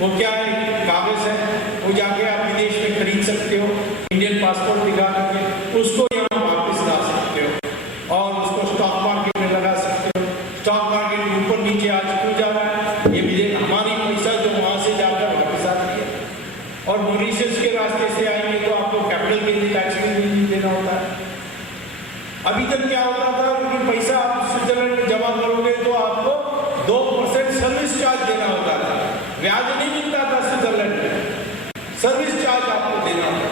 वो क्या है? कागज है, वो जाके आप विदेश में खरीद सकते हो, इंडियन पासपोर्ट दिखा करके उसको यहाँ वापस ला सकते हो और उसको स्टॉक मार्केट में लगा सकते हो। स्टॉक मार्केट ऊपर नीचे आज क्यों जा रहा है? ये विदेश हमारी पैसा जो वहाँ से जाकर वापस आती है, और मॉरिशस के रास्ते से आएंगे तो आपको कैपिटल गेन टैक्स भी देना होता है। अभी तक क्या होता था कि पैसा आप स्विट्जरलैंड में जमा करोगे तो आपको 2% सर्विस चार्ज देना होता था, ब्याज नहीं मिलता था स्विट्जरलैंड में, सर्विस चार्ज आपको देना होता।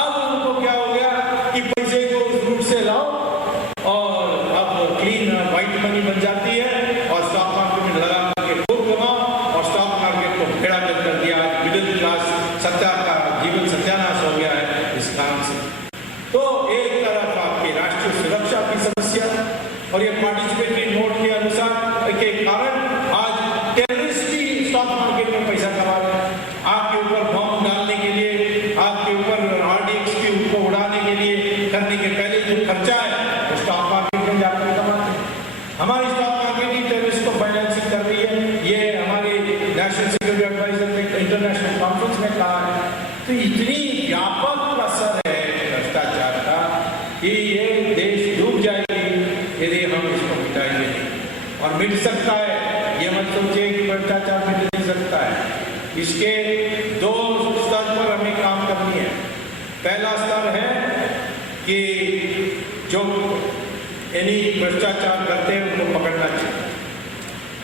अब उनको क्या हो गया कि पैसे को उस रूट से लाओ और अब क्लीन व्हाइट मनी बन जाती है और स्टॉक मार्केट में लगा करके खूब कमाओ, और स्टॉक मार्केट को भेड़ा कर दिया। मिडिल क्लास जीवन सत्यानाश हो गया है इस काम से। तो एक तरफ आपकी राष्ट्रीय सुरक्षा की समस्या और ये पार्टिसिपेटरी नोट के अनुसार के कारण आज टेररिस्ट भी स्टॉक मार्केट में पैसा कमा रहे हैं। आपके ऊपर बॉम्ब डालने के लिए, आपके ऊपर RDX की उसको उड़ाने के लिए करने के पहले जो खर्चा है वो स्टॉक मार्केट में जाकर कमाते हैं। हमारी स्टॉक मार्केट ही टेररिस्ट को फाइनेंसिंग कर रही है, ये हमारे नेशनल सिक्योरिटी एडवाइजर ने इंटरनेशनल कॉन्फ्रेंस में कहा है। तो इतनी व्यापक असर है भ्रष्टाचार का कि ये देश डूब जाएगी यदि हम इसको मिटाएंगे नहीं। और मिट सकता है, ये मत सोचिए कि भ्रष्टाचार मिट नहीं सकता है। इसके 2 स्तर पर हमें काम करनी है। पहला स्तर है कि जो यानी भ्रष्टाचार करते हैं उनको पकड़ना चाहिए,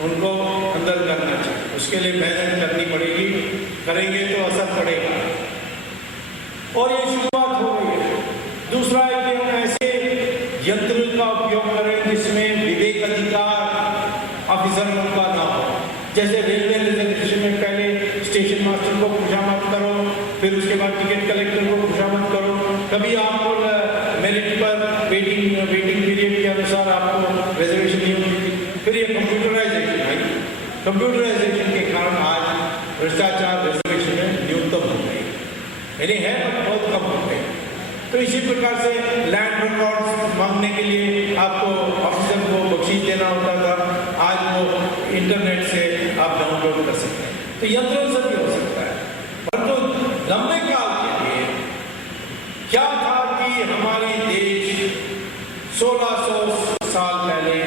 उनको अंदर करना चाहिए, उसके लिए मेहनत करनी पड़ेगी, करेंगे तो असर पड़ेगा। और ये शुरुआत हो गई है। दूसरा है कि हम ऐसे यंत्र का उपयोग करें जिसमें विवेक अधिकार ऑफिसरों का ना हो। जैसे रेलवे रिजर्वेशन में पहले स्टेशन मास्टर को खुशामद करो, फिर उसके बाद टिकट कलेक्टर को खुशामद करो, कभी आपको मेरिट पर वेटिंग पीरियड के अनुसार आपको रिजर्वेशन नहीं होती थी। फिर ये कंप्यूटराइजेशन के कारण आज भ्रष्टाचार रिजर्वेशन में न्यूनतम हो गई, यानी है बहुत कम हो गई। तो इसी प्रकार से लैंड रिकॉर्ड्स मांगने के लिए आपको ऑफिसर को बख्शीश देना होता था, आज वो इंटरनेट से आप डाउनलोड कर सकते हैं। तो यंत्रों से भी हो सकता है, परंतु लंबे काल के लिए क्या था कि हमारे देश 1600 साल पहले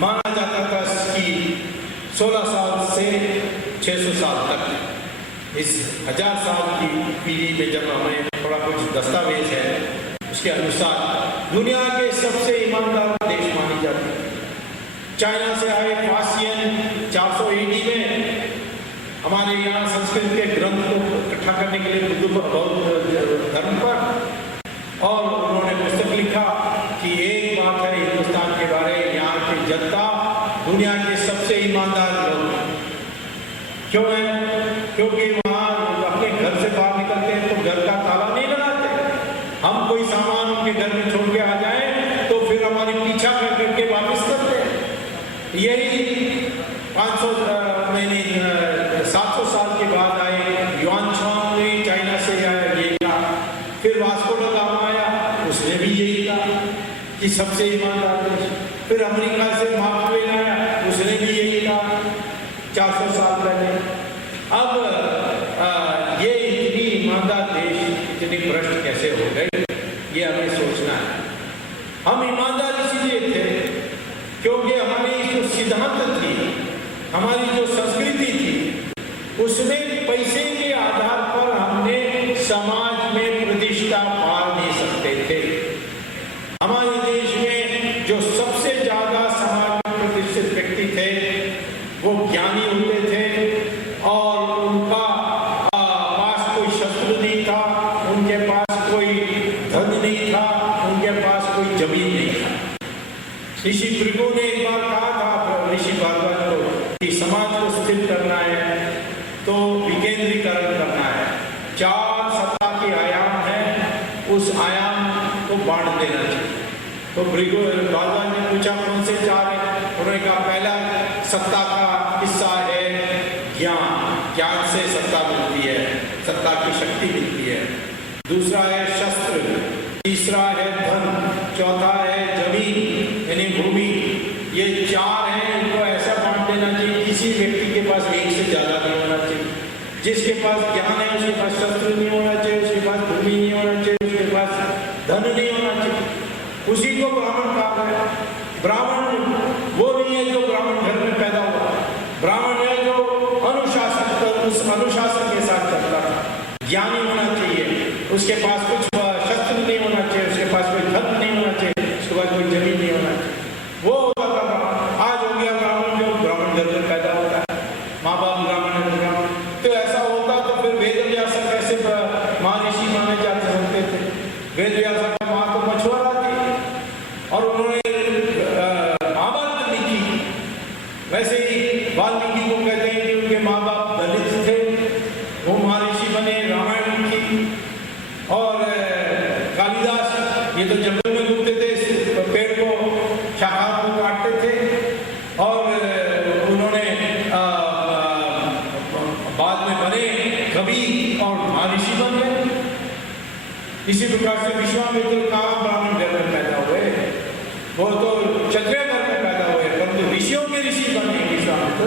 माना जाता था कि 16 साल से 600 साल तक, इस 1000 साल की पीढ़ी में जब हमें थोड़ा कुछ दस्तावेज है, उसके अनुसार दुनिया के सबसे ईमानदार देश मानी जाती है। चाइना से आए फासियन 400 AD में हमारे यहाँ संस्कृत के ग्रंथ को इकट्ठा करने के लिए बौद्ध धर्म पर, और उन्होंने पुस्तक लिखा कि एक बात है हिंदुस्तान के बारे, यहाँ की जनता दुनिया के सबसे ईमानदार लोग हैं। क्यों है? क्योंकि वहाँ अपने घर से बाहर निकलते हैं तो घर का ताला नहीं लगाते। हम कोई सामान उनके घर में छोड़ के आ जाए तो फिर हमारी पीछा कर करके वापस करते हैं। यही 700 साल के बाद आए युआन छांग ने चाइना से यही कहा, फिर वास्को ड गामा आया, उसने भी यही कहा कि सबसे ईमानदार देश। फिर अमेरिका से मार्क ट्वेन आया, उसने भी यही कहा 400 साल पहले। अब ये इतनी ईमानदार देश इतनी भ्रष्ट कैसे हो गए, ये हमें सोचना है। हम ईमानदार इसलिए थे क्योंकि हमारी जो सिद्धांत थी, हमारी जो संस्कृति थी, उसमें पैसे के आधार पर हमने समाज में प्रतिष्ठा पा नहीं सकते थे। हमारे देश में जो सबसे ज्यादा समाज में प्रतिष्ठित व्यक्ति थे वो ज्ञानी होते थे, और उनका पास कोई शस्त्र नहीं था, उनके पास कोई धन नहीं था, उनके पास कोई जमीन नहीं था। ऋषि भृगु ने एक बार कहा था ऋषि भारद्वाज को कि समाज को स्थिर करना है तो विकेंद्रीकरण करना है। 4 सत्ता के आयाम हैं, उस आयाम को बांट देना चाहिए। तो भृगु भारद्वाज ने पूछा कौन से 4 हैं? उन्होंने कहा पहला सत्ता का हिस्सा है ज्ञान, ज्ञान से सत्ता मिलती है, सत्ता की शक्ति मिलती है। दूसरा है शस्त्र, तीसरा है धन, चौथा है जमीन यानी भूमि। ये 4 हैं, इनको ऐसा बांट देना चाहिए किसी व्यक्ति के पास एक से ज्यादा नहीं होना चाहिए। जिसके पास ज्ञान है उसके पास शस्त्र नहीं होना चाहिए, उसके पास भूमि नहीं होना चाहिए, उसके पास धन नहीं होना चाहिए। उसी को ब्राह्मण कहा है। ब्राह्मण वो नहीं है जो ब्राह्मण घर में पैदा हुआ, ब्राह्मण है जो अनुशासन कर उस अनुशासन के साथ चलता था। ज्ञानी होना चाहिए, उसके पास कुछ शस्त्र नहीं होना चाहिए, उसके पास कोई धन नहीं होना चाहिए, उसके पास कोई जमीन नहीं होना चाहिए। वो होता था ब्राह्मण। आज हो गया ब्राह्मण जो ब्राह्मण घर में पैदा होता है, माँ बाप ब्राह्मण है ब्राह्मण। तो ऐसा होता तो फिर वेद व्यास कैसे महर्षि माने जाते होते थे? वेद व्यास की माँ तो मछुआरा थी और उन्होंने महाभारत लिखी। वैसे ही वाल्मीकि को कहते हैं कि उनके माँ बाप दलित थे, वो महर्षि बने, रामायण लिखी। और कालिदास ये तो जंगल में घूमते थे, पेड़ को शाखा को काटते थे, और उन्होंने बाद में बने कवि और महर्षि बन गए। इसी प्रकार से विश्वामित्र कहाँ ब्राह्मण घर में पैदा हुए, वो तो क्षत्रिय घर में पैदा हुए, परंतु ऋषियों के ऋषि बने विश्वामित्र।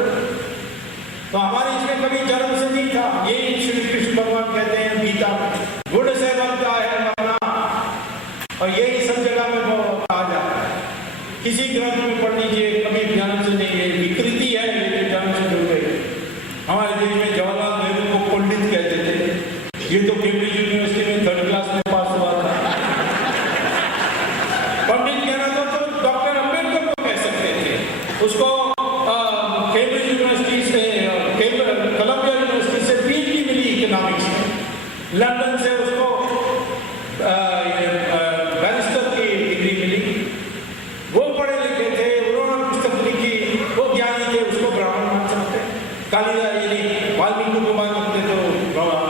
तो हमारे इसमें कभी जन्म से नहीं था। ये श्री कृष्ण भगवान कहते हैं गीता में, गुण से बनता है मरना, और यही सब जगह में कहा जाता है। किसी ग्रंथ में पढ़ लीजिए, कभी जन्म से नहीं है, विकृति है ये जन्म से जुड़ गई। हमारे देश में जवाहरलाल नेहरू को पंडित कहते थे, ये तो केम्ब्रिज यूनिवर्सिटी में 3rd क्लास में पास हुआ था। पंडित कहना था तो डॉक्टर अम्बेडकर को कह सकते थे। उसको केम्ब्रिज यूनिवर्सिटी से, कोलंबिया यूनिवर्सिटी से PhD मिली इकोनॉमिक्स में। लंदन से उसको बैरिस्टर की डिग्री मिली। वो पढ़े लिखे थे, उन्होंने पुस्तक लिखी, वो ज्ञानी थे, उसको ब्राह्मण मान सकते। कालिदास यानी वाल्मीकि को मान सकते तो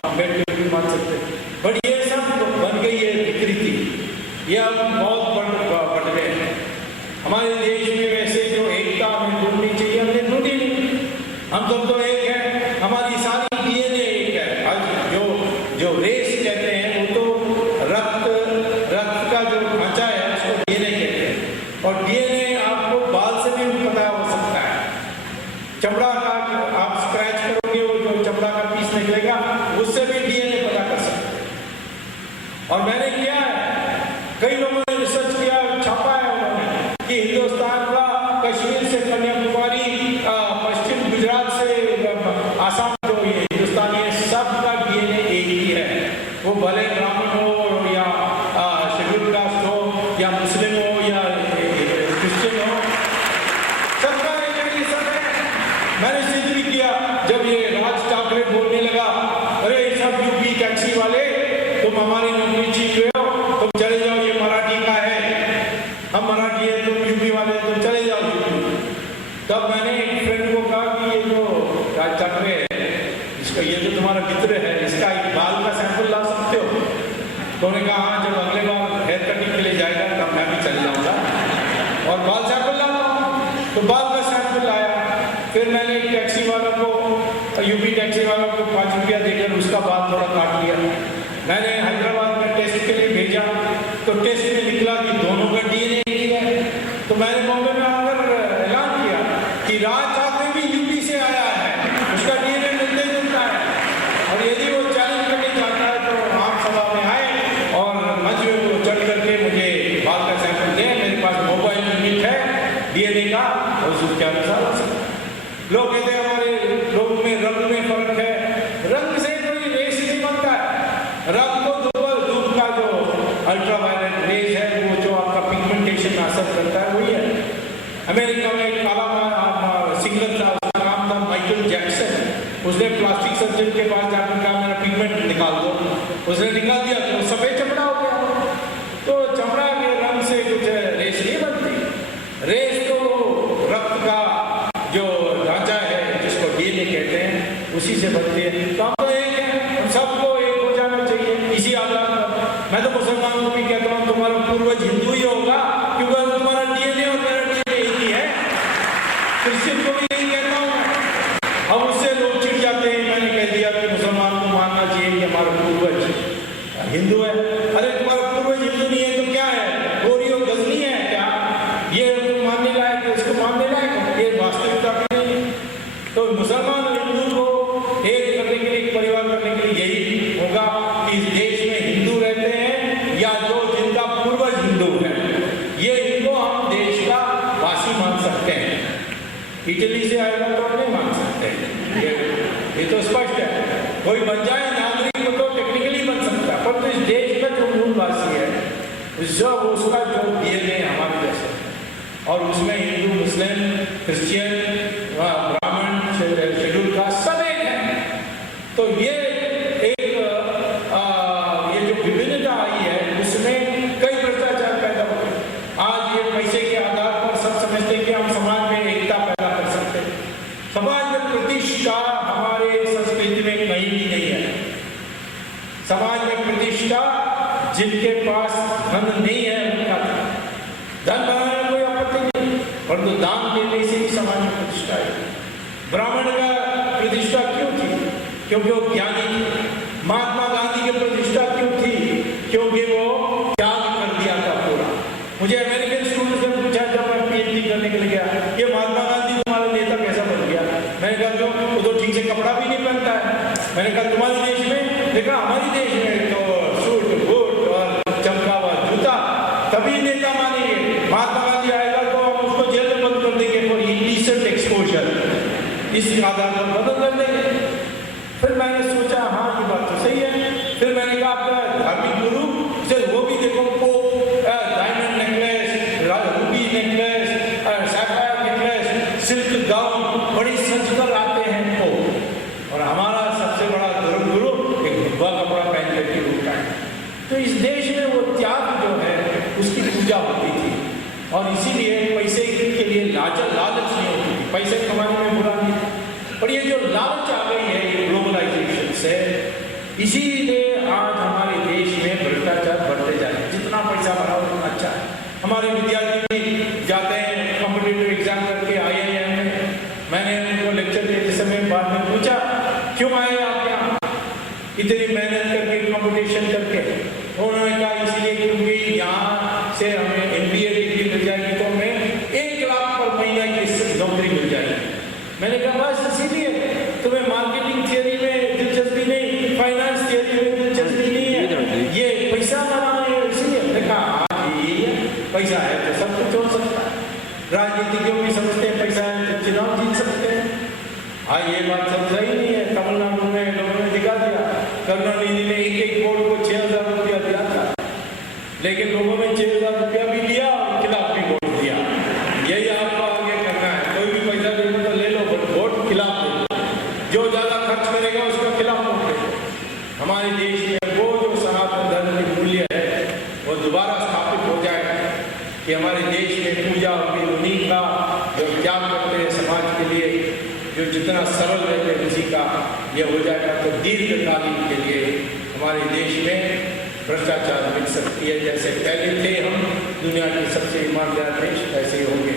अम्बेडकर भी मान सकते। का पीस निकलेगा, उससे भी डीएनए पता कर सकते हैं। और मैंने किया है, कई लोगों ने रिसर्च किया, छापा है उन्होंने कि हिंदुस्तान का कश्मीर से कन्याकुमारी, पश्चिम गुजरात से आसाम, जो ये हिंदुस्तान है, सबका डीएनए एक ही है। वो भले ब्राह्मण हो या शेड्यूल कास्ट हो या मुस्लिम हो या क्रिश्चियन हो, सबका एक सब है। मैंने सिद्ध भी किया। जब ये राज ठाकरे बोलने लगा, अरे सब यूपी टैक्सी वाले, तुम हमारी नौकरी छीन रहे हो, तुम चले जाओ, ये मराठी का है, हम मराठी है, तुम यूपी वाले, तुम चले जाओ यूपी। तब मैंने एक फ्रेंड को कहा कि ये जो राज ठाकरे है, इसका, ये जो तुम्हारा मित्र है, इसका एक बाल का सैंपल ला सकते हो? तो उन्होंने कहा हाँ, जब अगले बार हेयर कटिंग के लिए जाएगा तब मैं भी चले जाऊंगा और बाल सैंपल लाऊंगा। तो बाल का सैंपल लाया। फिर मैंने एक टैक्सी वाला को, यूपी टैक्सी वाला को 5 रुपया देकर उसका बाल थोड़ा काट लिया। मैंने हैदराबाद में टेस्ट के लिए भेजा, तो टेस्ट में निकला कि दोनों का डीएनए एक है। तो मैंने बॉम्बे में आकर ऐलान किया कि राज ठाकरे भी यूपी से आया है, उसका डीएनए मिलते जुलता है, और यदि वो चैलेंज करने चाहता है तो आम सभा में आए और मंच में वो चढ़ करके मुझे बाल का सैंपल दें। मेरे पास मोबाइल यूनिट है डीएनए का, और उसके अनुसार लोग कहते हैं हमारे लोगों में रंग में फर्क है। रंग से कोई रेस नहीं बनता है। रंग तो धूप का जो अल्ट्रावायलेट रेज है, वो जो आपका पिगमेंटेशन असर करता है, वही है। अमेरिका में एक काला सिंगर था, उसका नाम था माइकल जैक्सन। उसने प्लास्टिक सर्जन के पास जाकर कहा मेरा पिगमेंट निकाल दो, उसने निकाल दिया तो सफेद चमड़ा हो गया। तो चमड़ा के रंग से कुछ रेस नहीं बनती। रेस तो रक्त का जो ढांचा है, जिसको डीएनए कहते हैं, उसी से बनती है। तो हम तो एक हैं, हम सबको एक हो जाना चाहिए इसी आधार पर। मैं तो मुसलमानों को भी कहता हूँ तुम्हारा पूर्वज हिंदू ही होगा, क्योंकि तुम्हारा डीएनए और मेरा डीएनए एक ही है। क्रिश्चियन को भी यही कहता हूँ। अब उससे लोग चिढ़ जाते हैं। मैंने कह दिया कि मुसलमान को मानना चाहिए कि हमारा पूर्वज हिंदू है। अरे तुम्हारा पूर्वज हिंदू नहीं है तो क्या है, गोरी और गजनी है क्या? ये मानने लायक है, इसको मानने लायक है, ये वास्तविकता नहीं है। तो मुसलमान और हिंदू को एक करने के लिए, एक परिवार करने के लिए यही होगा कि इस देश में हिंदू रहते हैं या जो जिनका पूर्वज हिंदू है, ये इनको हम देश का वासी मान सकते हैं। इटली से आएगा तो हम नहीं मान सकते, ये तो स्पष्ट है। कोई बन जाए नागरिक तो टेक्निकली बन सकता है, पर तो इस देश का जो मूलवासी है, जब उसका जो डीएनए हमारे जैसे, और उसमें हिंदू, मुस्लिम, क्रिश्चियन, ब्राह्मण, शेड्यूल कास्ट सब एक है। तो ये एक ये जो विभिन्नता आई है, उसमें कई भ्रष्टाचार पैदा हो गए। आज ये पैसे के आधार पर सब समझते हैं कि हम समाज में एकता पैदा कर सकते हैं। समाज में प्रतिष्ठा हमारे संस्कृति में कहीं भी नहीं है। समाज में प्रतिष्ठा जिनके पास धन नहीं है उनका धन बनाने में कोई आपत्ति नहीं, परंतु दान देने से ही समाज में प्रतिष्ठा है। ब्राह्मण का प्रतिष्ठा क्यों थी? क्योंकि वो ज्ञानी थे। महात्मा गांधी की प्रतिष्ठा क्यों थी? क्योंकि वो त्याग कर दिया था पूरा। मुझे अमेरिकन स्टूडेंट से पूछा जब मैं पीएचडी करने के लिए गया, ये महात्मा गांधी तुम्हारा नेता कैसा बन गया? मैंने कहा क्यों, वो तो ठीक से कपड़ा भी नहीं पहनता है। मैंने कहा तुम्हारे देश में, देखा हमारे देश में तो सूट बूट और चमका हुआ जूता, तभी नेता मानेंगे। महात्मा गांधी आएगा तो हम उसको जेल में बंद कर देंगे फॉर इंडिसेंट एक्सपोजर, इस आधार पर बंद कर देंगे। फिर मैंने सोचा हाँ ये बात तो सही है। फिर मैंने कहा आपका धार्मिक गुरु से वो भी देखो, को diamond necklace, Ruby necklace, sapphire necklace, silk gown, बड़ी सजकर आते हैं वो, और हमारा सबसे बड़ा धर्म गुरु एक भगवा कपड़ा पहन करके उठता है। तो इस देश में वो त्याग जो है उसकी पूजा होती थी, और इसीलिए पैसे के लिए लालच नहीं होती थी। पैसे कमाने में बुरा नहीं, पर ये जो लालच आ गई है ये ग्लोबलाइजेशन से, इसीलिए आज हमारे देश में भ्रष्टाचार बढ़ते जा रहे हैं। जितना पैसा बढ़ाओ उतना अच्छा है। हमारे विद्यार्थी भी जाते हैं कॉम्पिटिटिव एग्जाम करके IIM में। मैंने उनको लेक्चर देते समय बाद में पूछा क्यों आए आप यहाँ इतनी मेहनत करके, कंपटीशन करके? उन्होंने कहा इसलिए क्योंकि यहाँ से हमें MBA डिग्री मिल जाएगी तो हमें 1 लाख पर महीने की नौकरी मिल जाएगी। मैंने कहा बस इसीलिए तुम्हें मार्केटिंग थियरी में ये बात सब सही नहीं है। तमिलनाडु में लोगों ने दिखा दिया, करुणानिधि ने एक बोर्ड को 6,000 रुपया दिया था, लेकिन लोगों ने 6,000 रुपया भी दिया और खिलाफ भी वोट दिया। यही आपको आगे करना है। कोई भी पैसा देना तो ले लो, बट वोट खिलाफ दो। जो ज्यादा खर्च करेगा उसका खिलाफ वोट दो। हमारे देश में वो जो सनातन धर्म की मूल्य है वो दोबारा स्थापित हो जाए कि हमारे देश में पूजा उन्हीं का जो त्याग करते हैं समाज के लिए, जो जितना सरल रहते हैं उसी का ये हो जाएगा तो दीर्घकालीन के लिए हमारे देश में भ्रष्टाचार मिट सकती है। जैसे पहले थे हम दुनिया के सबसे ईमानदार देश, ऐसे ही होंगे।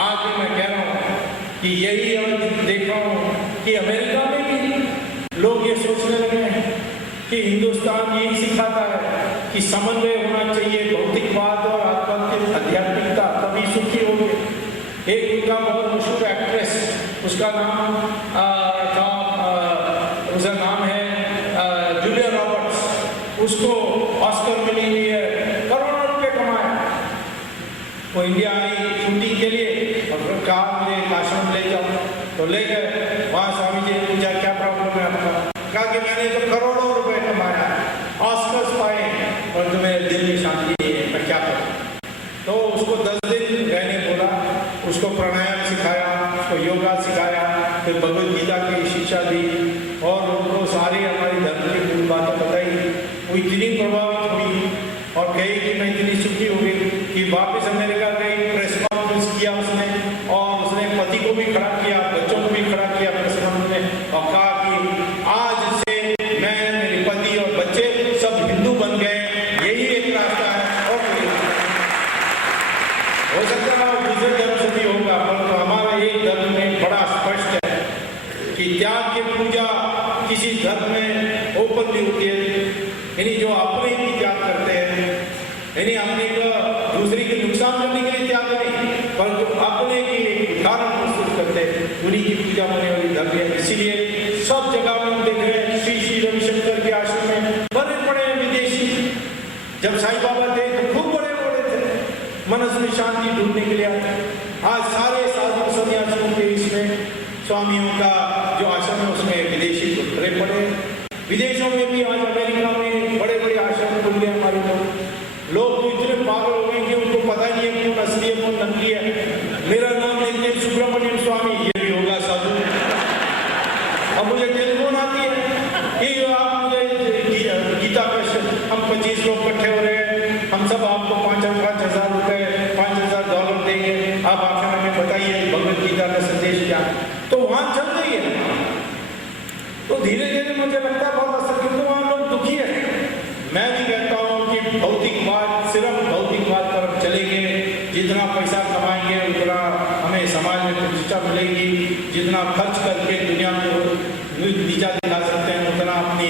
आज मैं कह रहा हूँ कि यही हम देख रहा हूँ कि अमेरिका में भी लोग ये सोचने लगे हैं कि हिंदुस्तान यही सिखाता है कि समन्वय होना चाहिए, भौतिकवाद और आध्यात्मिकता, तभी सुखी होंगे। एक उनका बहुत मशहूर एक्ट्रेस, उसका नाम उसका नाम है जूलिया रॉबर्ट्स, उसको ऑस्कर मिली हुई है, करोड़ों रुपए कमाए। वो इंडिया आई शूटिंग के लिए और कहा मुझे एक आश्रम ले जाओ, तो ले गए। वहाँ स्वामी जी ने पूछा क्या प्रॉब्लम है आपका? कहा कि मैंने तो करोड़ों रुपए कमाया, ऑस्कर्स पाए और तुम्हें दिल में शांति नहीं है, मैं क्या करूँ? तो उसको 10 दिन रहने बोला, उसको प्राणायाम सिखाया, उसको योगा सिखाया, फिर भगवद गीता की शिक्षा दी और उनको सारी हमारी धर्म की मूल बातें बताई। वो इतनी प्रभावित हुई और कही कि मैं इतनी सुखी हो गई कि वापस अमेरिका गई, प्रेस कॉन्फ्रेंस किया उसने और उसने पति को भी खड़ा किया, बच्चों को भी खड़ा किया प्रेस कॉन्फ्रेंस में और कहा कि आज से मैं, मेरे पति और बच्चे सब हिंदू बन गए, यही एक रास्ता है और कोई हो सकता है दूसरे धर्म से भी होगा, परंतु हमारा एक धर्म में बड़ा स्पष्ट है कि त्याग की पूजा किसी धर्म में ओपनली होती है। यानी जो अपने ही त्याग करते हैं, यानी अपने को दूसरे के नुकसान करने के लिए त्याग नहीं, परंतु अपने की उदाहरण प्रस्तुत करते हैं, उन्हीं की पूजा होने वाली धर्म है। इसीलिए सब जगह में हम देख रहे हैं श्री रविशंकर के आश्रम में बड़े बड़े विदेशी, जब साईं बाबा थे तो खूब बड़े बड़े थे, मनस में शांति ढूंढने के लिए आते। आज सारे साधु सन्यासियों के इसमें स्वामियों का जो आश्रम है उसमें विदेशी तो भरे पड़े। विदेशों में भी आज अमेरिका में बड़े बड़े आश्रम खुल गए हमारे लोग तो इतने पागल हो गए कि उनको पता नहीं है कौन असली है कौन नकली है। मेरा नाम लेते हैं सुब्रमण्यम स्वामी, ये भी होगा साधु। अब मुझे टेलीफोन आती है कि आप मुझे गीता का हम 25 लोग इकट्ठे हो रहे हैं, हम सब आपको 5,000 रुपए $5,000 देंगे, आप आकर हमें बताइए भगवद गीता का संदेश क्या। तो वहां चल रही है, तो धीरे धीरे मुझे लगता है बहुत असर, क्योंकि वहां लोग दुखी है। मैं भी कहता हूँ कि भौतिकवाद, सिर्फ भौतिकवाद तरफ चलेंगे, जितना पैसा कमाएंगे उतना हमें समाज में प्रतिष्ठा मिलेगी, जितना खर्च करके दुनिया को नीचा दिखा सकते हैं उतना अपनी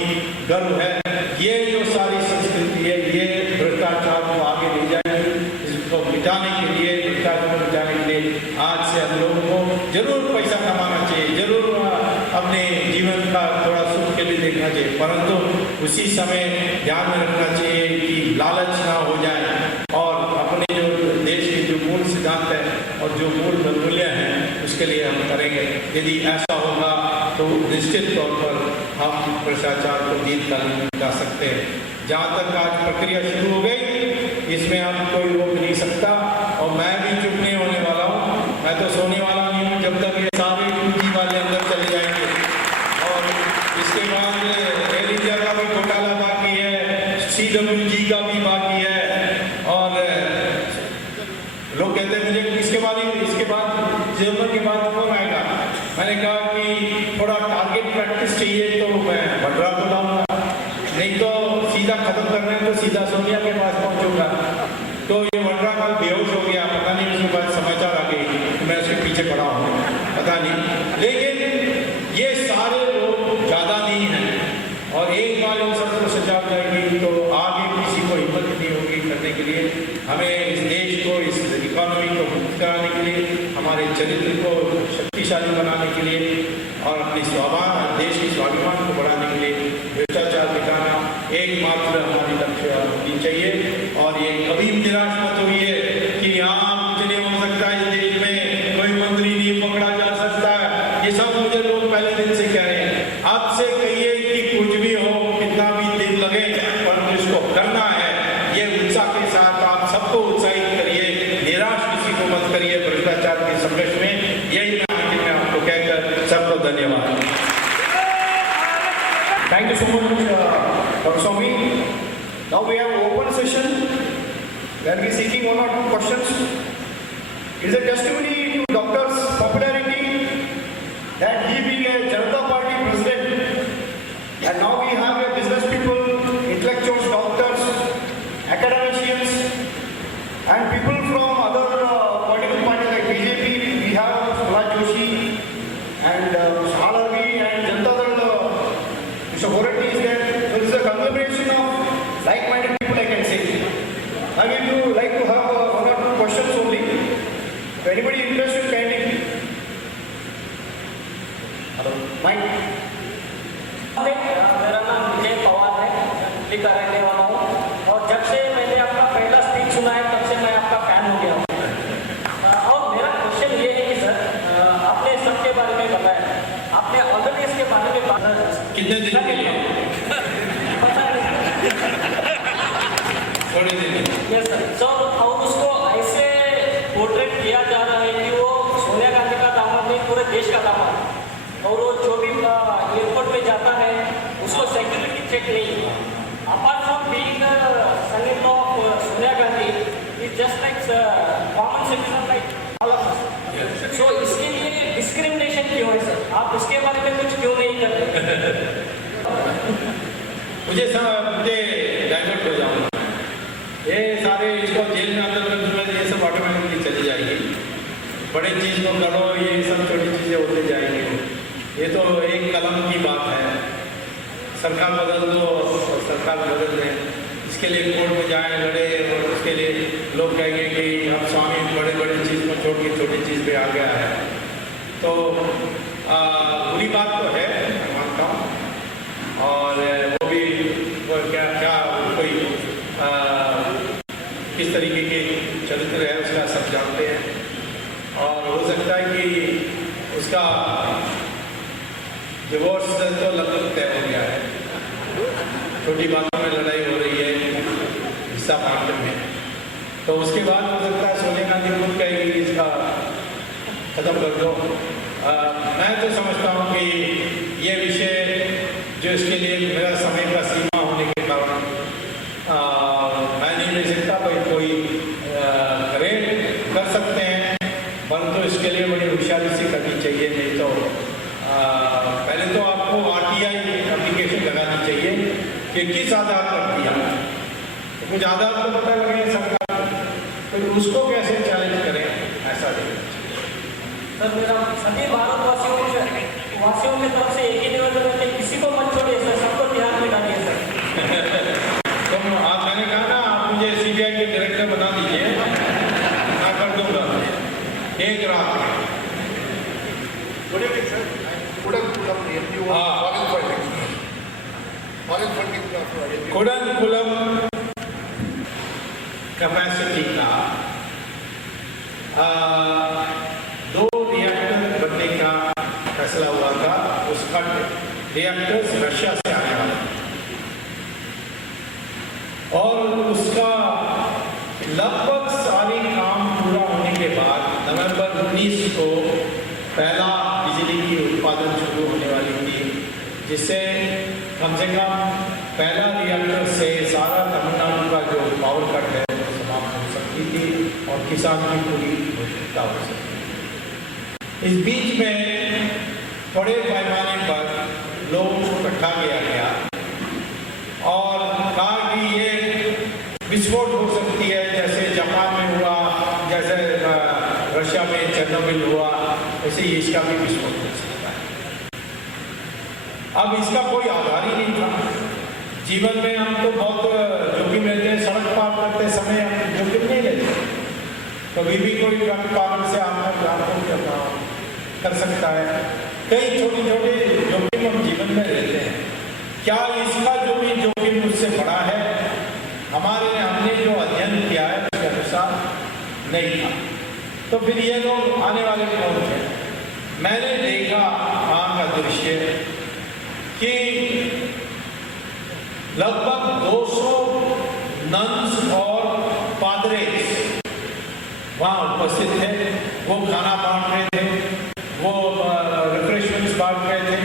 गर्व है। ये जो सारी संस्कृति है ये भ्रष्टाचार को आगे ले जाएगी। इसको मिटाने के लिए, भ्रष्टाचार को मिटाने के लिए आज से हम लोगों को जरूर पैसा कमाना चाहिए, जरूर अपने जीवन का थोड़ा सुख के लिए देखना चाहिए, परंतु उसी समय ध्यान में रखना चाहिए कि लालच ना हो जाए और अपने जो देश के जो मूल सिद्धांत है और जो मूल मूल्य हैं उसके लिए हम करेंगे। यदि ऐसा होगा तो निश्चित तौर पर हम भ्रष्टाचार को दीर्घकालीन मिटा सकते हैं। जहाँ तक आज प्रक्रिया शुरू हो गई इसमें अब कोई रोक नहीं सकता और मैं भी चुप नहीं होने वाला हूँ। मैं तो सोने वाला नहीं हूँ जब तक ये सारे पूंजी वाले अंदर चले जाएंगे। और इसके बाद एयर इंडिया का भी घोटाला बाकी है, CWG का भी बाकी है और लोग कहते हैं मुझे इसके बाद जर्मन के बाद कौन आएगा। मैंने कहा कि थोड़ा टारगेट प्रैक्टिस चाहिए तो मैं वड्रा को लाऊंगा, नहीं तो सीधा खत्म करना है तो सीधा सोनिया के पास पहुंचूंगा। तो ये वड्रा कल बेहोश हो गया, पता नहीं उसके बाद समाचार आ गई, मैं उसके पीछे पड़ा हूँ, पता नहीं। लेकिन ये सारे लोग ज़्यादा नहीं हैं और एक बार इन सबको सजा जाएगी तो आगे किसी को हिम्मत नहीं होगी करने के लिए। हमें इस देश को, इस इकोनॉमी को मुक्त कराने के लिए, हमारे चरित्र को शक्तिशाली बनाने के लिए और अपनी देश की स्वाभिमान को बढ़ाने के लिए भ्रष्टाचार मिटाना एकमात्र हमारी लक्ष्य होनी चाहिए। और ये कभी निराश मत हुई है कि यहाँ कुछ नहीं हो सकता, इस देश में कोई मंत्री नहीं पकड़ा जा सकता, ये सब मुझे लोग पहले Thank you so much, Dr. Swami. Now we have open session where we are seeking one or two questions. It is a testimony to Doctor's popularity that he being a Janata Party president, and now we have a business people, intellectuals, doctors, academicians, and people from other political parties like BJP. We have Prahlad Joshi and Shalavi and Janata Dal. Mr. Goretti is there. So this is a conglomeration of like-minded people, I can say. I will like to have one or two questions only. If anybody interested, kindly. Hello. Mike. मेरा नाम विजय पवार है, दिल्ली का रहने वाला हूँ और जब से मैंने आपका पहला स्पीच सुना है तब से मैं आपका फैन हो गया हूँ। और मेरा क्वेश्चन ये है कि सर आपने सबके बारे में बताया, आपने ऑलरेडी इसके बारे में बात कितने दिन के लिए? पता नहीं थोड़े दिन। Yes sir. सो और उसको ऐसे पोर्ट्रेट किया जा रहा है कि वो सोनिया गांधी का दामन नहीं, पूरे देश का दामन, और वो जो भी एयरपोर्ट पे जाता है उसको सिक्योरिटी चेक नहीं है। Apart from being son in law of Sonia Gandhi, is just like common citizen like all of us. So इसके लिए डिस्क्रिमिनेशन क्यों है सर? आप उसके बारे में कुछ क्यों नहीं करते? मुझे डाइवर्ट हो जाऊंगा। ये सारे इसको जेल में अंदर ये सब ऑटोमेटिकली चली जाएगी। बड़े चीज़ को करो, ये सब छोटी चीज़ें होते जाएंगी। ये तो एक कलम की बात है। सरकार बदल दो, सरकार बदल दें, इसके लिए कोर्ट में जाएं, लड़े, और उसके लिए लोग कहेंगे कि अब स्वामी बड़े बड़े चीज़ को छोड़ के छोटी चीज़ पे आ गया है। तो बुरी बात तो है, मैं मानता हूँ। और वो भी वो क्या कोई किस तरीके के चरित्र है उसका सब जानते हैं। और हो सकता है कि उसका डिवोर्स तो लगभग तय हो गया है। छोटी बातों में लड़ाई हो रही है हिस्सा बांटने में, तो उसके बाद हो सकता है सोनिया गांधी खुद कहेगी इसका खत्म कर दो। मैं तो समझता हूँ कि ये विषय जो इसके लिए मेरा समय का सीमा होने के कारण मैं नहीं ले सकता, कोई करे कर सकते हैं, परंतु इसके लिए बड़ी होशियारी से करनी चाहिए। नहीं तो पहले तो आपको RTI एप्लीकेशन लगानी चाहिए कि किस आधार पर किया, तो कुछ आधार तो पता लगे सरकार, तो उसको कैसे चैलेंज करें, ऐसा नहीं। सर मेरा सभी भारतवासियों की तरफ से एक ही निवेदन है कि किसी को मत छोड़िए सर, सबको ध्यान में डालिए सर। तो आप मैंने कहा ना, आप मुझे CBI के डायरेक्टर बना दीजिए, मैं कर दूंगा एक रात में। Good evening, sir. Kudankulam NGO foreign funding Kudankulam capacity का 2 रिएक्टर बनने का फैसला हुआ था। उसका रिएक्टर्स रशिया से आने वाला और उसका लगभग सारे काम पूरा होने के बाद नवंबर 19 को पहला बिजली की उत्पादन शुरू होने वाली थी, जिससे कम से कम पहला रिएक्टर से सारा तमिलनाडु का जो पावर कट है वो समाप्त हो सकती थी और किसान की पूरी आवश्यकता हो सकती थी। इस बीच में बड़े पैमाने पर लोगों को इकट्ठा किया गया और कहा कि ये विस्फोट हो सकती है, जैसे जापान में हुआ, जैसे रशिया में चेरनोबिल हुआ, वैसे ही इसका भी विस्फोट हो सकता है। अब इसका कोई आधार ही नहीं था। जीवन में हम तो बहुत जोखिम लेते हैं, सड़क पार करते समय हम जोखिम नहीं लेते, कभी भी कोई ट्रक पार से आपका कर सकता है। कई छोटे छोटे जोखिम हम जीवन में लेते हैं। क्या इसका जो भी जोखिम उससे बड़ा है? हमने जो अध्ययन किया है उसके अनुसार नहीं था। तो फिर ये लोग आने वाले कौन थे? मैंने देखा वहाँ का दृश्य कि लगभग 200 नन्स और पादरेस वहाँ उपस्थित थे। वो खाना बांट रहे थे, वो रिफ्रेशमेंट्स बांट रहे थे।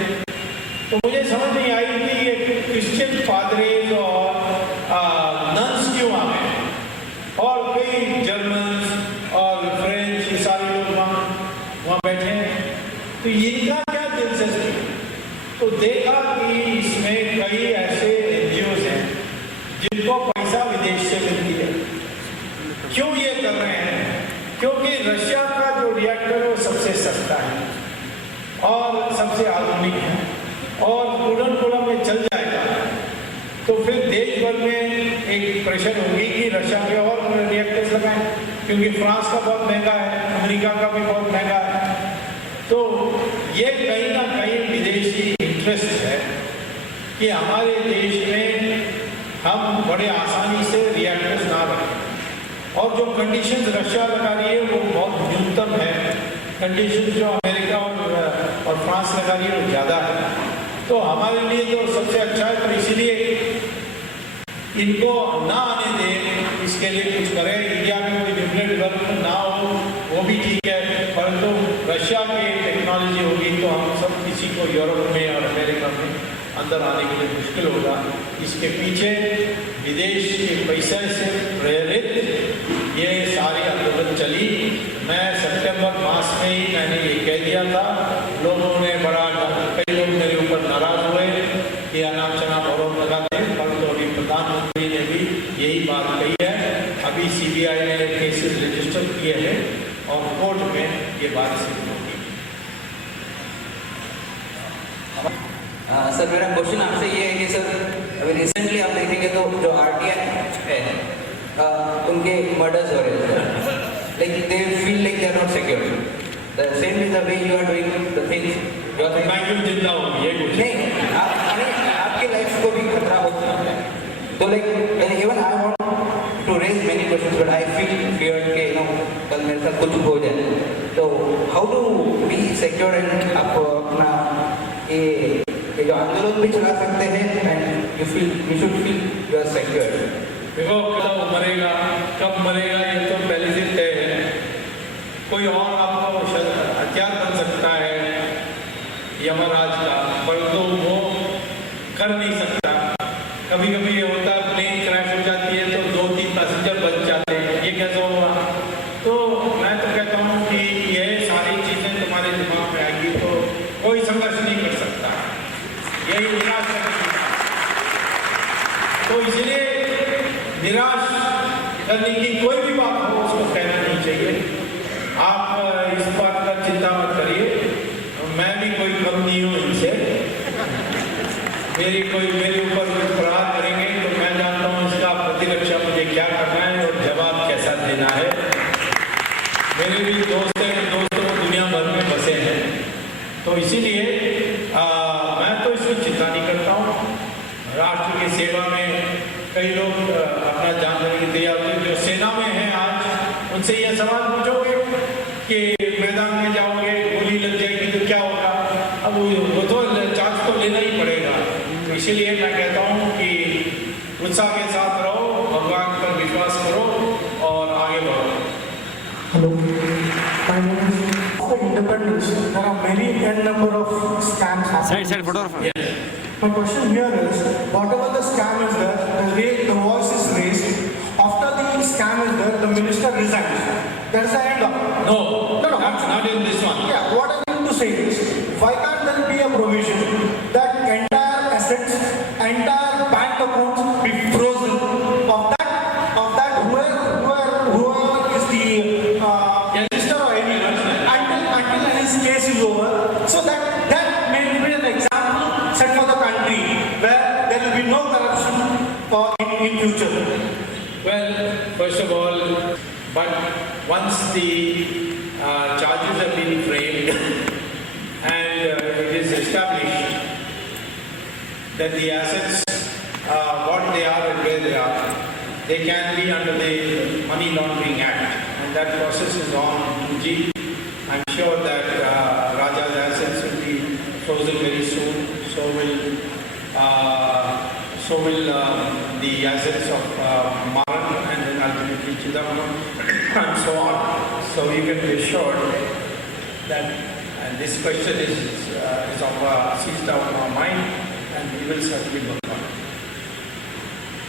तो मुझे समझ नहीं आई कि ये क्रिश्चियन पादरेज और नन्स क्यों आ गए, और कई जर्मन और फ्रेंच, ये सारे लोग वहाँ बैठे हैं, तो इनका क्या दिलचस्पी? तो देखा कि इसमें कई ऐसे NGOs हैं जिनको पैसा विदेश से मिलती है। क्यों ये कर रहे हैं? क्योंकि रशिया का जो रिएक्टर वो सबसे सस्ता है और सबसे आधुनिक है, और कुडनकुलम में चल जाएगा तो फिर देश भर में एक प्रेशर होगी कि रशिया के और रिएक्टर्स लगाएं, क्योंकि फ्रांस का बहुत महंगा है, अमेरिका का भी बहुत महंगा है। तो ये कहीं ना कहीं विदेशी इंटरेस्ट है कि हमारे देश में हम बड़े आसानी से रिएक्टर्स ना रखें, और जो कंडीशंस रशिया लगा रही है वो बहुत न्यूनतम है, कंडीशंस जो अमेरिका और फ्रांस लगा रही है वो ज़्यादा है। तो हमारे लिए तो सबसे अच्छा है, तो इसीलिए इनको ना आने दें, इसके लिए कुछ करें। इंडिया में कोई न्यूक्लियर डेवलपमेंट ना हो वो भी ठीक है, परंतु रशिया की टेक्नोलॉजी होगी तो हम सब किसी को यूरोप में और अमेरिका में अंदर आने के लिए मुश्किल होगा। इसके पीछे विदेश के पैसे से प्रेरित ये सारी आंदोलन चली। मैं सितंबर मास में ही मैंने ये कह दिया था, लोगों ने कई लोग मेरे ऊपर नाराज हुए कि अनाप शनाप आरोप लगाते हैं, परंतु अभी प्रधानमंत्री ने भी यही बात कही है। अभी CBI ने केसेस रजिस्टर किए हैं और कोर्ट में ये बात सिद्ध होगी। सर मेरा क्वेश्चन आपसे ये है कि सर अभी रिसेंटली आप देखेंगे तो जो RTI है उनके मर्डर्स हो रहे हैं, like they feel like they are not secure. The same is the way you are doing the things जो मैं क्यों जिंदा हूँ ये कुछ नहीं, आपके लाइफ को भी खतरा होता है। तो like even I want to raise many questions but I feel feared के कल मेरे साथ कुछ हो जाए। तो how to be secure and आप अपना ये जो आंदोलन भी चला सकते हैं and you should feel you are secure. देखो कब मरेगा कब मरेगा ये तो पहले से तय है। कोई और आपको हथियार बन सकता है यमराज का, परंतु वो कर नहीं सकता। कभी कभी ये होता है प्लेन क्रैश हो जाती है तो 2-3 पैसेंजर बच जाते हैं, ये कैसे होगा? तो मैं तो कहता हूँ कि ये सारी चीज़ें तुम्हारे दिमाग में आएगी तो कोई संघर्ष नहीं कर सकता, यही निराश है। तो इसलिए निराश करने की कोई भी बात हो उसको कहना नहीं चाहिए। आप इस बात का चिंता मत करिए, मैं भी कोई कम नहीं हूँ इनसे। मेरे ऊपर कुछ प्रहार करेंगे तो मैं जानता हूँ इसका प्रतिरक्षा मुझे क्या करना है और जवाब कैसा देना है। मेरे भी दोस्त हैं, दोस्तों दुनिया भर में बसे हैं, तो इसीलिए मैं तो इसमें चिंता नहीं करता हूँ। राष्ट्र की सेवा में कई लोग अपना जान देने की तैयार होते हैं। जो सेना में हैं आज उनसे यह सवाल पूछोगे कि मैदान में जाओगे गोली लग जाएगी तो क्या होगा? अब वो तो चार्ज तो लेना ही पड़ेगा। तो इसीलिए मैं कहता हूँ कि उत्साह के साथ रहो, भगवान पर विश्वास करो और आगे बढ़ो। Hello, my name is. After independence, there are many n number of scams happening. Side photographer. Yes. My question here is, whatever the scam is there, the way the voice is raised, after the scam is there, the minister resigns. That is the end of it. No, No, not in this one. Yeah, what I mean to say is, why can't there be a provision that entire assets, entire bank accounts be frozen of that whoever is the minister or anyone until his case is over, so that may be an example set for the country where there will be no corruption in future. Well, first of all, but once the charges have been framed and it is established that the assets, what they are and where they are, they can be under the Money Laundering Act, and that process is on 2G. I'm sure that Raja's assets will be frozen very soon. So will the assets of Maran and then ultimately Chidambaram and so on. So you can be assured that this question is seized out of our mind, and he will certainly work.